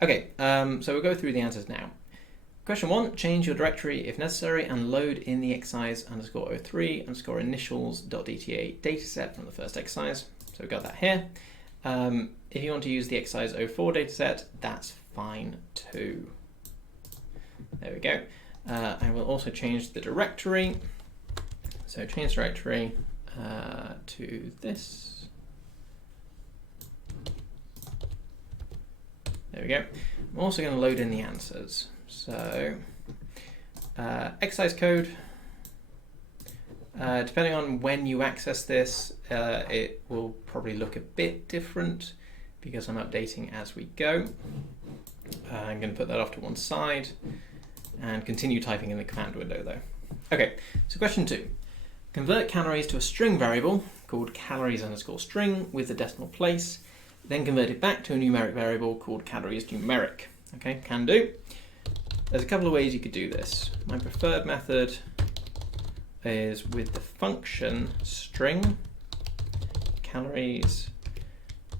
Okay, so we'll go through the answers now. Question 1, change your directory if necessary and load in the exercise underscore 03 underscore initials.dta dataset from the first exercise. So we've got that here. If you want to use the exercise 04 dataset, that's fine too. There we go. I will also change the directory. So change directory to this. There we go. I'm also going to load in the answers. So exercise code, depending on when you access this, it will probably look a bit different because I'm updating as we go. I'm going to put that off to one side and continue typing in the command window though. Okay, so question 2. Convert calories to a string variable called calories underscore string with the decimal place, then convert it back to a numeric variable called calories numeric. Okay, can do. There's a couple of ways you could do this. My preferred method is with the function string calories,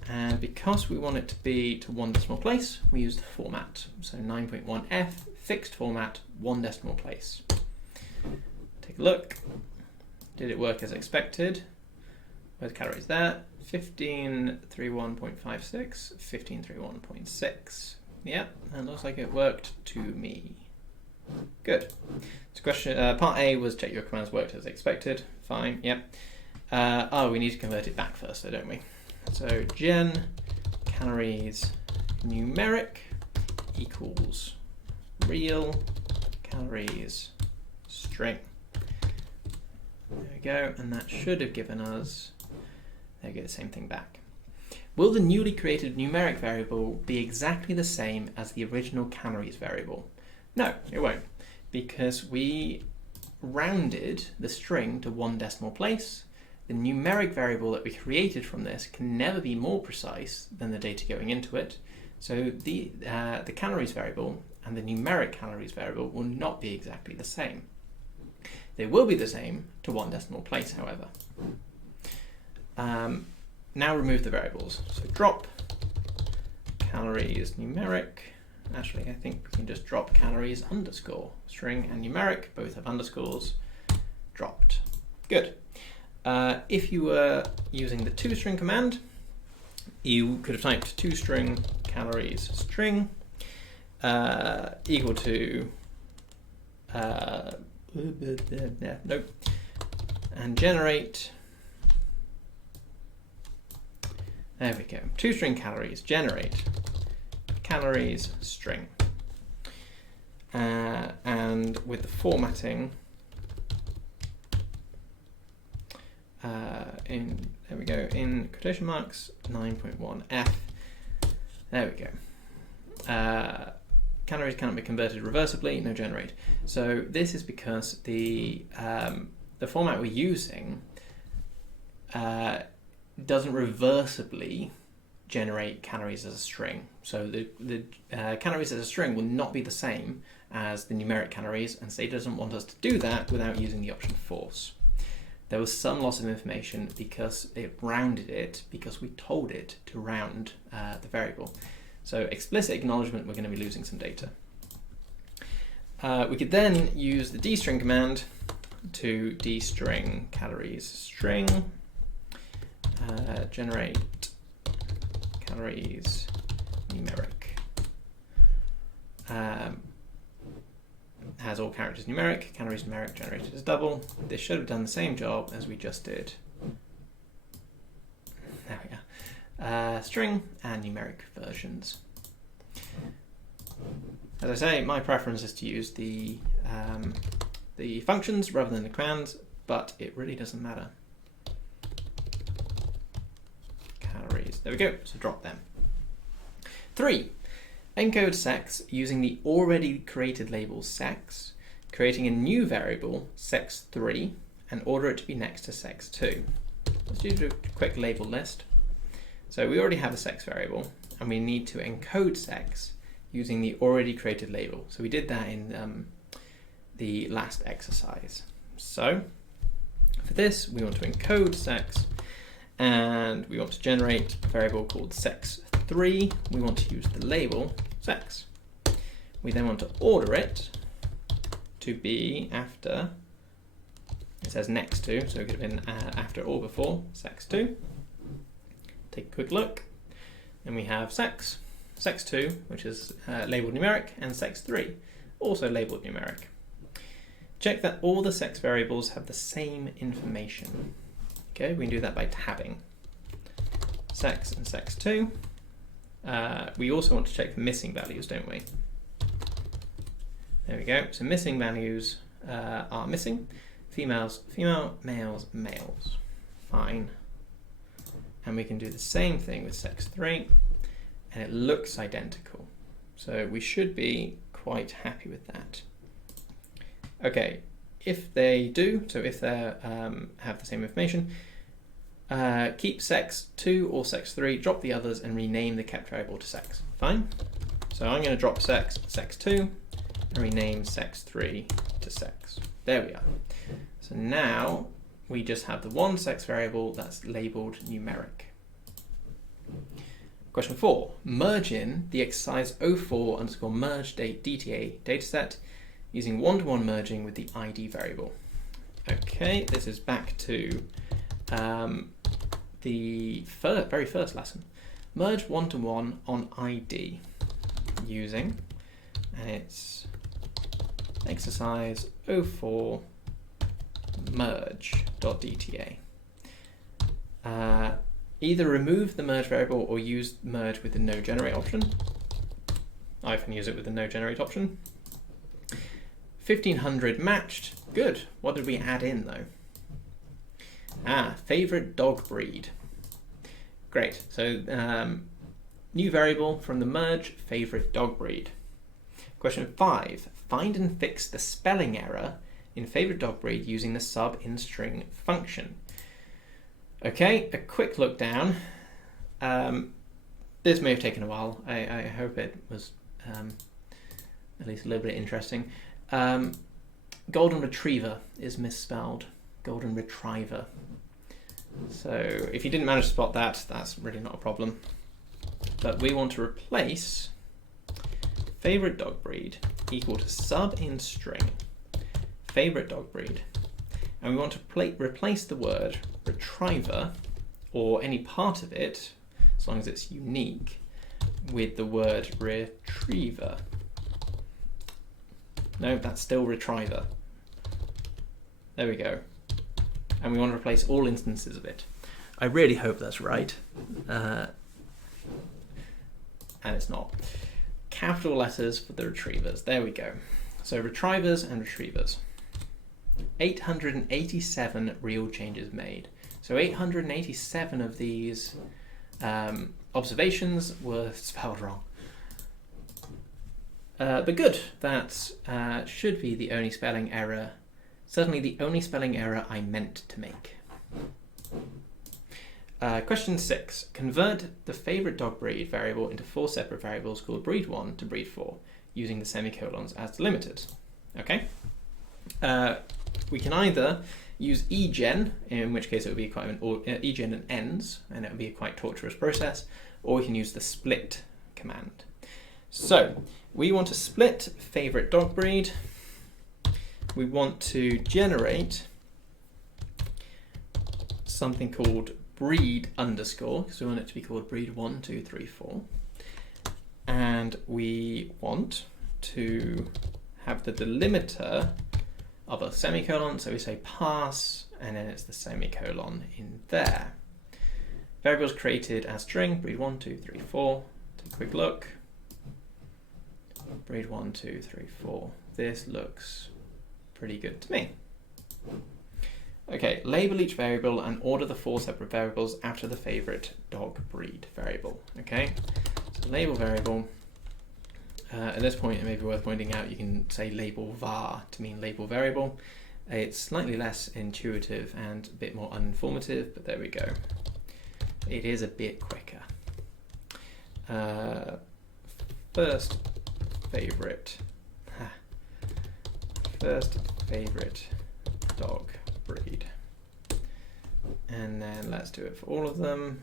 and because we want it to be to one decimal place, we use the format. So 9.1f, fixed format, one decimal place. Take a look. Did it work as expected? Where's calories there? 1531.56, 1531.6. Yep, and looks like it worked to me. Good. So question part A was check your commands worked as expected. Fine. Yep. We need to convert it back first, don't we? So gen calories numeric equals real calories string. There we go, and that should have given us. There we go, the same thing back. Will the newly created numeric variable be exactly the same as the original calories variable? No, it won't, because we rounded the string to one decimal place. The numeric variable that we created from this can never be more precise than the data going into it. So the calories variable and the numeric calories variable will not be exactly the same. They will be the same to one decimal place, however. Now remove the variables. So drop calories numeric. Actually, I think we can just drop calories underscore. String and numeric both have underscores. Dropped. Good. If you were using the toString command, you could have typed toString calories string equal to nope, and generate. There we go. toString calories generate calories string, and with the formatting there we go, in quotation marks 9.1f. There we go. Calories cannot be converted reversibly, no generate. So this is because the format we're using doesn't reversibly generate calories as a string. So the calories as a string will not be the same as the numeric calories, and Stata doesn't want us to do that without using the option force. There was some loss of information because it rounded it, because we told it to round the variable. So explicit acknowledgement, we're going to be losing some data. We could then use the dstring command to dstring calories string, generate calories numeric. Has all characters numeric, calories numeric generated as double. This should have done the same job as we just did. There we go. String and numeric versions. As I say, my preference is to use the functions rather than the commands, but it really doesn't matter. Calories, there we go, so drop them. 3. Encode sex using the already created label sex, creating a new variable, sex3, and order it to be next to sex2. Let's do a quick label list. So we already have a sex variable, and we need to encode sex using the already created label. So we did that in the last exercise. So For this, we want to encode sex, and we want to generate a variable called sex3. We want to use the label sex. We then want to order it to be after, it says next to, so it could have been after or before sex2. Take a quick look, and we have sex, sex2, which is labeled numeric, and sex3, also labeled numeric. Check that all the sex variables have the same information. Okay, we can do that by tabbing sex and sex2. We also want to check for missing values, don't we? There we go. So missing values are missing. Females, female, males, males. Fine. And we can do the same thing with sex3, and it looks identical. So we should be quite happy with that. Okay, if they do, so if they have the same information, keep sex2 or sex3, drop the others, and rename the kept variable to sex. Fine. So I'm going to drop sex2, and rename sex3 to sex. There we are. So now we just have the one sex variable that's labeled numeric. Question 4. Merge in the exercise 04_merge DTA dataset using one-to-one merging with the ID variable. Okay, this is back to the very first lesson. Merge one-to-one on ID using, and it's exercise 04merge.dta. Either remove the merge variable or use merge with the no generate option. I can use it with the no generate option. 1500 matched. Good. What did we add in though? Favorite dog breed. Great. So new variable from the merge, favorite dog breed. Question 5. Find and fix the spelling error in favorite dog breed using the sub in string function. Okay, a quick look down. This may have taken a while. I hope it was at least a little bit interesting. Golden retriever is misspelled. Golden retriever. So if you didn't manage to spot that, that's really not a problem. But we want to replace favorite dog breed equal to sub in string favorite dog breed. And we want to replace the word retriever, or any part of it, as long as it's unique, with the word retriever. No, that's still retriever. There we go. And we want to replace all instances of it. I really hope that's right. And it's not. Capital letters for the retrievers. There we go. So retrievers and retrievers. 887 real changes made. So 887 of these observations were spelled wrong. But good, that should be the only spelling error, certainly the only spelling error I meant to make. Question 6. Convert the favorite dog breed variable into 4 separate variables called breed1 to breed4 using the semicolons as delimiters. Okay. We can either use egen, in which case it would be quite egen and ends, and it would be a quite torturous process, or we can use the split command. So we want to split favorite dog breed. We want to generate something called breed underscore, because we want it to be called breed 1, 2, 3, 4. And we want to have the delimiter of a semicolon, so we say pass, and then it's the semicolon in there. Variables created as string, breed 1, 2, 3, 4. Take a quick look. Breed 1, 2, 3, 4. This looks pretty good to me. Okay, label each variable and order the 4 separate variables after the favorite dog breed variable. Okay, so label variable. At this point, it may be worth pointing out you can say label var to mean label variable. It's slightly less intuitive and a bit more uninformative, but there we go. It is a bit quicker. First favorite dog breed. And then let's do it for all of them.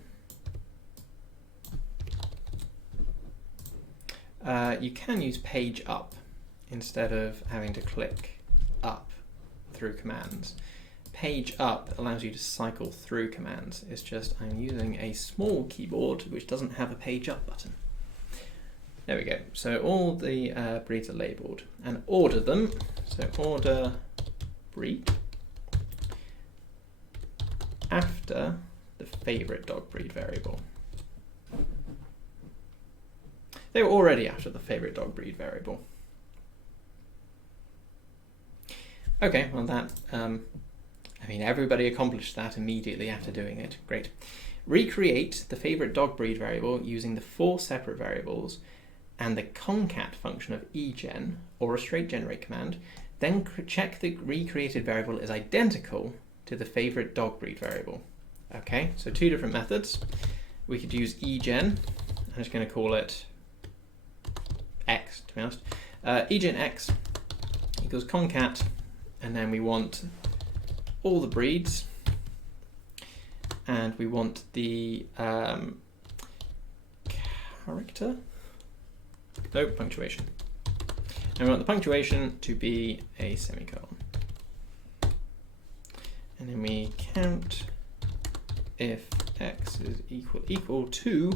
You can use page up instead of having to click up through commands. Page up allows you to cycle through commands. It's just I'm using a small keyboard which doesn't have a page up button. There we go. So all the breeds are labeled and order them. So order breed after the favorite dog breed variable. They were already after the favorite dog breed variable. Okay, well that, I mean, everybody accomplished that immediately after doing it. Great. Recreate the favorite dog breed variable using the 4 separate variables and the concat function of egen, or a straight generate command, then check the recreated variable is identical to the favorite dog breed variable. Okay, so 2 different methods. We could use egen. I'm just going to call it x, to be honest. Egen x equals concat, and then we want all the breeds, and we want the character, no, punctuation. And we want the punctuation to be a semicolon. And then we count if x is equal to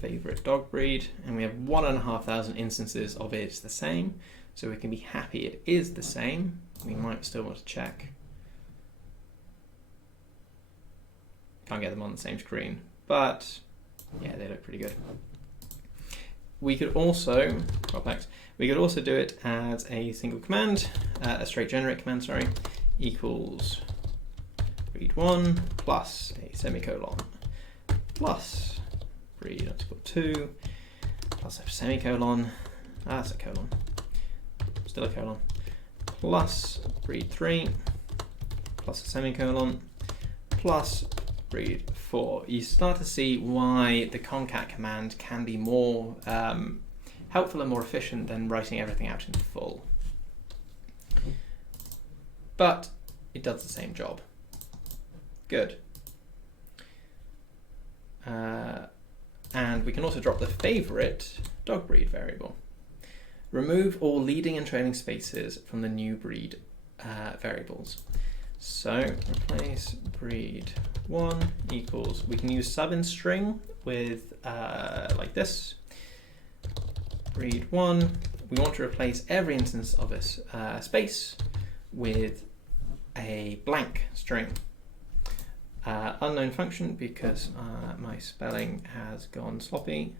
favorite dog breed, and we have 1,500 instances of it's the same, so we can be happy it is the same. We might still want to check. Can't get them on the same screen, but yeah, they look pretty good. We could also, we could also do it as a single command, a straight generate command, sorry, equals breed1 plus a semicolon plus breed_2 plus a semicolon, that's a colon, still a colon, plus breed3 plus a semicolon plus breed4. You start to see why the concat command can be more helpful and more efficient than writing everything out in full. But it does the same job. Good. And we can also drop the favorite dog breed variable. Remove all leading and trailing spaces from the new breed variables. So replace breed1 equals, we can use sub in string with like this. Breed1, we want to replace every instance of this space with a blank string. Unknown function because my spelling has gone sloppy.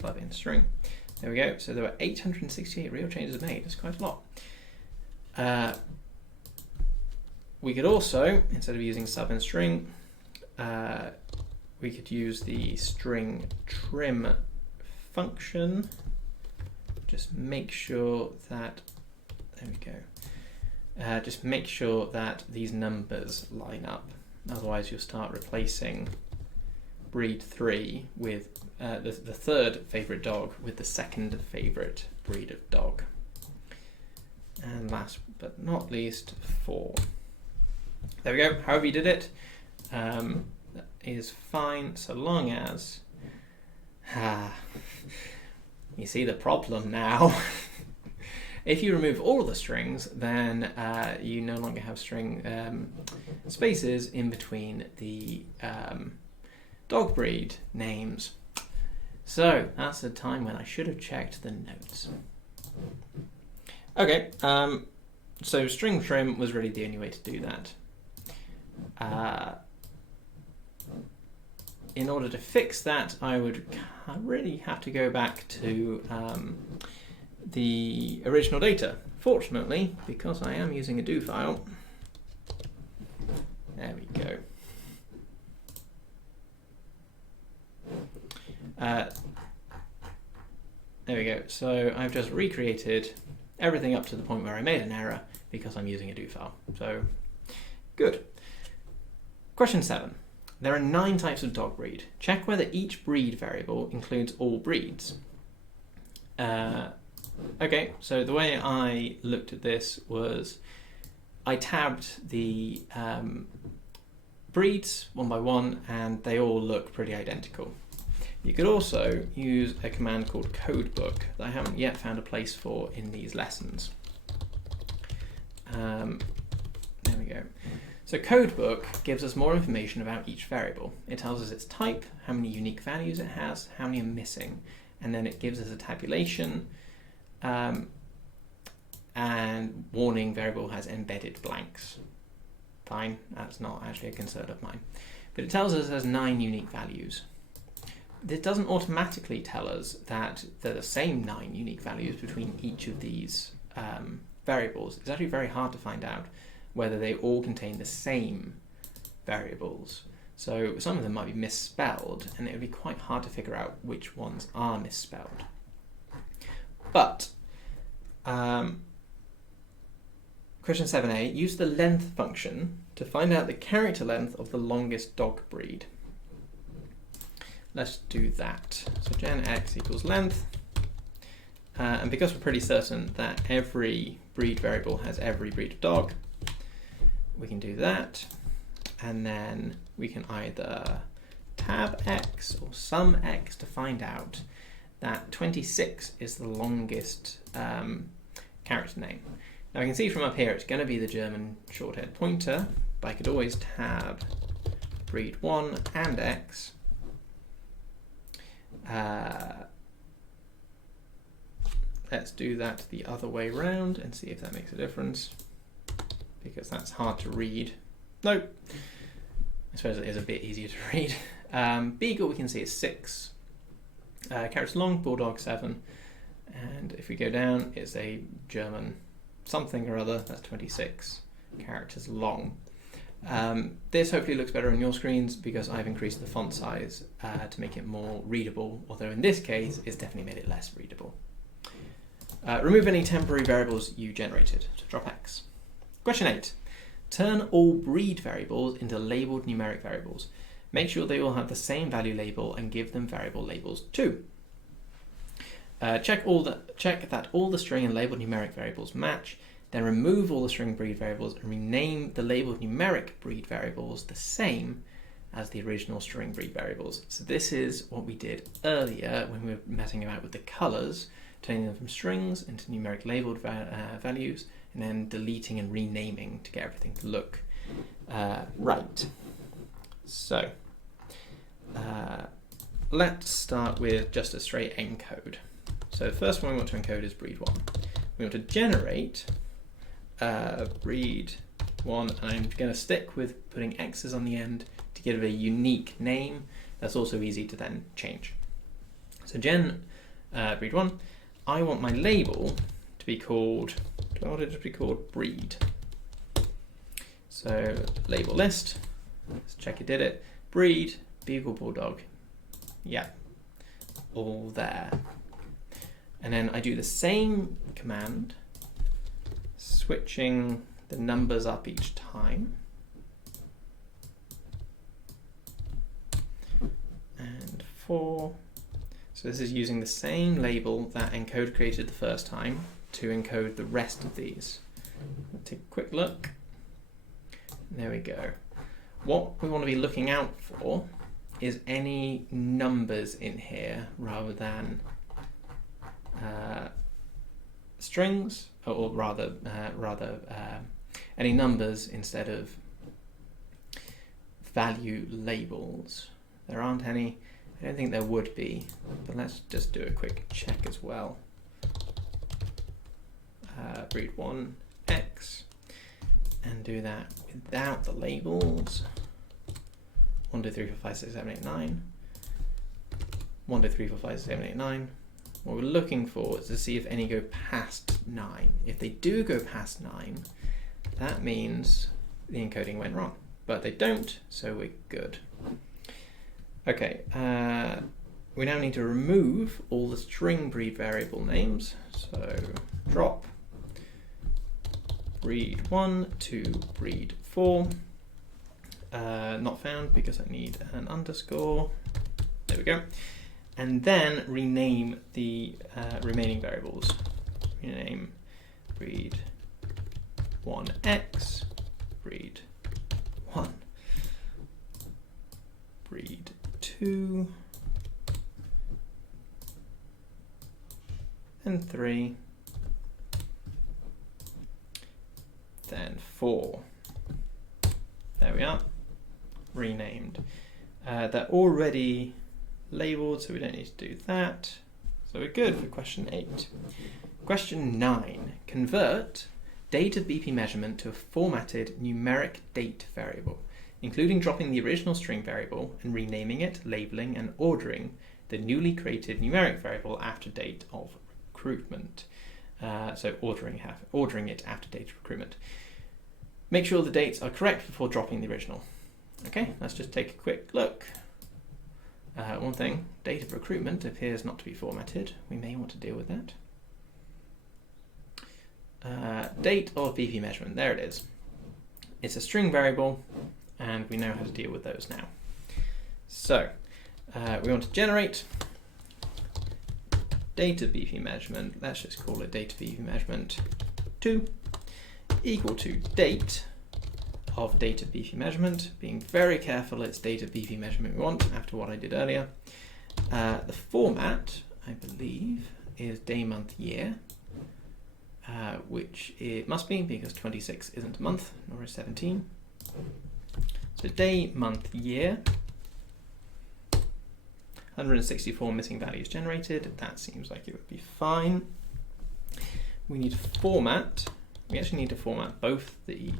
Sub in string. There we go. So there were 868 real changes made. That's quite a lot. We could also, instead of using sub and string, we could use the string trim function. Just make sure that, there we go. Just make sure that these numbers line up. Otherwise you'll start replacing breed 3 with the third favorite dog with the second favorite breed of dog. And last but not least, 4. There we go. However you did it is fine, so long as you see the problem now. If you remove all the strings, then you no longer have string spaces in between the dog breed names. So that's the time when I should have checked the notes. Okay, so string trim was really the only way to do that. In order to fix that, I would really have to go back to the original data. Fortunately, because I am using a do file, there we go. There we go. So I've just recreated everything up to the point where I made an error because I'm using a do file. So good. Question 7. There are 9 types of dog breed. Check whether each breed variable includes all breeds. Okay, so the way I looked at this was I tabbed the breeds one by one, and they all look pretty identical. You could also use a command called codebook that I haven't yet found a place for in these lessons. There we go. So codebook gives us more information about each variable. It tells us its type, how many unique values it has, how many are missing, and then it gives us a tabulation, and warning variable has embedded blanks. Fine, that's not actually a concern of mine. But it tells us it has 9 unique values. This doesn't automatically tell us that they're the same 9 unique values between each of these variables. It's actually very hard to find out whether they all contain the same variables. So some of them might be misspelled, and it would be quite hard to figure out which ones are misspelled. But question 7a, use the length function to find out the character length of the longest dog breed. Let's do that. So gen x equals length. And because we're pretty certain that every breed variable has every breed of dog, we can do that. And then we can either tab x or sum x to find out that 26 is the longest character name. Now I can see from up here it's going to be the German short-haired pointer, but I could always tab breed 1 and x. Let's do that the other way around and see if that makes a difference, because that's hard to read. Nope. I suppose it is a bit easier to read. Beagle we can see is 6 characters long, Bulldog 7, and if we go down it's a German something or other, that's 26 characters long. This hopefully looks better on your screens because I've increased the font size to make it more readable, although in this case it's definitely made it less readable. Remove any temporary variables you generated to drop x. Question 8. Turn all breed variables into labeled numeric variables. Make sure they all have the same value label and give them variable labels too. Check that all the string and labeled numeric variables match, then remove all the string breed variables and rename the labeled numeric breed variables the same as the original string breed variables. So this is what we did earlier when we were messing about with the colors, turning them from strings into numeric labeled values, and then deleting and renaming to get everything to look right. So let's start with just a straight encode. So the first one we want to encode is breed 1. We want to generate breed 1, and I'm going to stick with putting x's on the end to give it a unique name that's also easy to then change. So gen breed 1, I want my label to be called, do I want it to be called breed? So label list, let's check it did it, breed, Beagle Bulldog, yeah, all there. And then I do the same command, switching the numbers up each time. And 4. So this is using the same label that encode created the first time to encode the rest of these. Let's take a quick look. There we go. What we want to be looking out for is any numbers in here rather than strings, or rather any numbers instead of value labels. There aren't any. I don't think there would be, but let's just do a quick check as well. Breed 1 x, and do that without the labels. 1, 2, 3, 4, 5, 6, 7, 8, 9. 1, 2, 3, 4, 5, 6, 7, 8, 9. What we're looking for is to see if any go past 9. If they do go past 9, that means the encoding went wrong. But they don't, so we're good. Okay, we now need to remove all the string breed variable names. So drop breed 1 to breed 4. Not found because I need an underscore. There we go. And then rename the remaining variables. Rename breed 1x, read 1, read 2, and 3, then 4. There we are, renamed. They're already labelled, so we don't need to do that. So we're good for question 8. Question 9. Convert date of BP measurement to a formatted numeric date variable, including dropping the original string variable and renaming it, labelling and ordering the newly created numeric variable after date of recruitment. So ordering it after date of recruitment. Make sure the dates are correct before dropping the original. Okay, let's just take a quick look. One thing, date of recruitment appears not to be formatted. We may want to deal with that. Date of BP measurement, there it is. It's a string variable, and we know how to deal with those now. So, we want to generate date of BP measurement. Let's just call it date of BP measurement 2 equal to date of date of BP measurement. Being very careful, it's date of BP measurement we want after what I did earlier. The format, I believe, is day, month, year. Which it must be because 26 isn't a month, nor is 17. So day, month, year. 164 missing values generated. That seems like it would be fine. We need to format. We actually need to format both the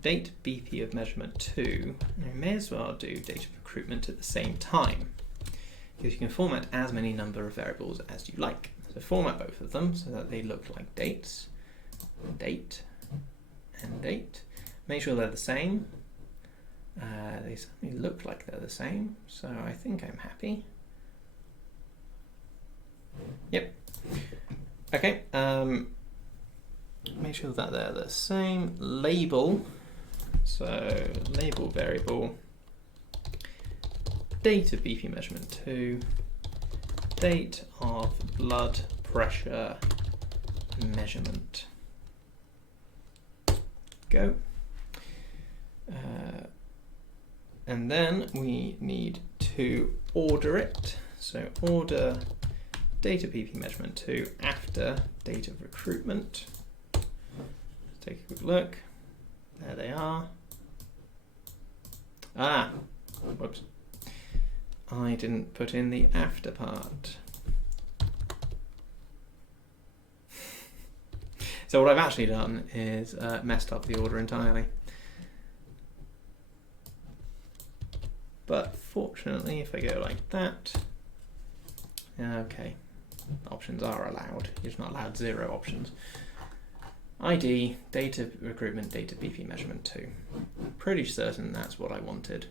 date BP of measurement 2. And we may as well do date of recruitment at the same time, because you can format as many number of variables as you like. So format both of them so that they look like dates, date, and date. Make sure they're the same. They certainly look like they're the same, so I think I'm happy. Yep. Okay. Make sure that they're the same. Label. So label variable date of BP measurement 2. Date of blood pressure measurement. Go. And then we need to order it. So order date of BP measurement 2 after date of recruitment. Let's take a quick look. There they are. Ah, whoops. I didn't put in the after part. So what I've actually done is messed up the order entirely. But fortunately, if I go like that, okay, options are allowed. You're just not allowed 0 options. ID, date of recruitment, date of BP measurement 2. I'm pretty certain that's what I wanted.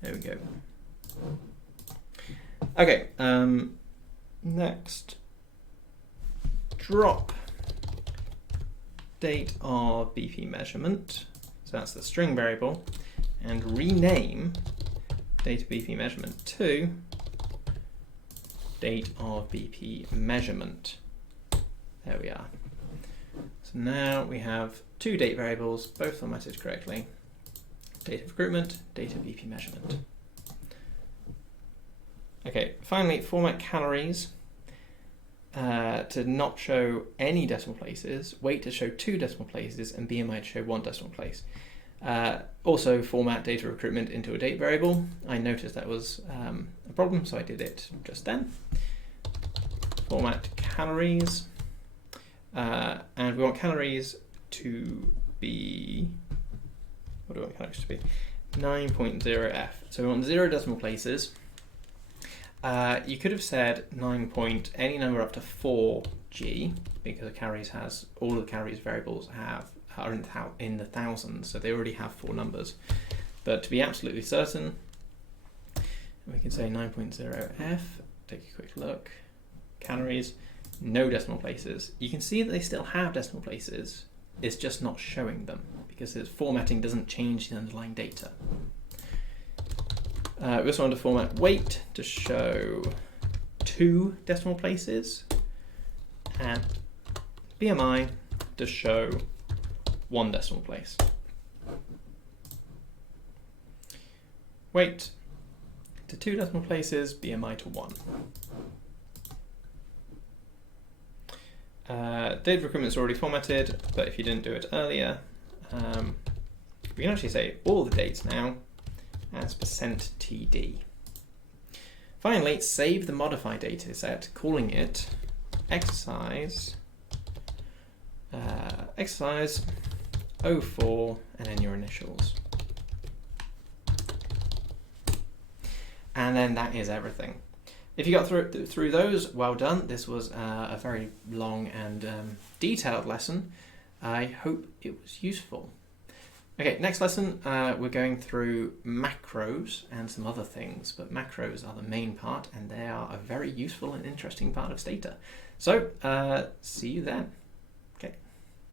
There we go. Okay, next, drop date of BP measurement, so that's the string variable, and rename date of BP measurement to date of BP measurement. There we are. So now we have 2 date variables, both formatted correctly. Date of recruitment, date of BP measurement. Okay, finally, format calories to not show any decimal places, weight to show 2 decimal places, and BMI to show 1 decimal place. Also format data recruitment into a date variable. I noticed that was a problem, so I did it just then. Format calories, and we want calories to be, what do I want calories to be? 9.0f. So we want 0 decimal places. You could have said 9 point any number up to 4g, because the calories has all of the calories variables are in the thousands, so they already have 4 numbers. But to be absolutely certain, we can say 9.0f. Take a quick look. Calories, no decimal places. You can see that they still have decimal places. It's just not showing them because its formatting doesn't change the underlying data. We also want to format weight to show 2 decimal places, and BMI to show 1 decimal place. Weight to 2 decimal places, BMI to 1. Date of recruitment is already formatted, but if you didn't do it earlier, we can actually say all the dates now as %TD. Finally, save the modified data set, calling it exercise 04 and then your initials. And then that is everything. If you got through those, well done. This was a very long and detailed lesson. I hope it was useful. Okay, next lesson, we're going through macros and some other things, but macros are the main part, and they are a very useful and interesting part of Stata. So, see you then.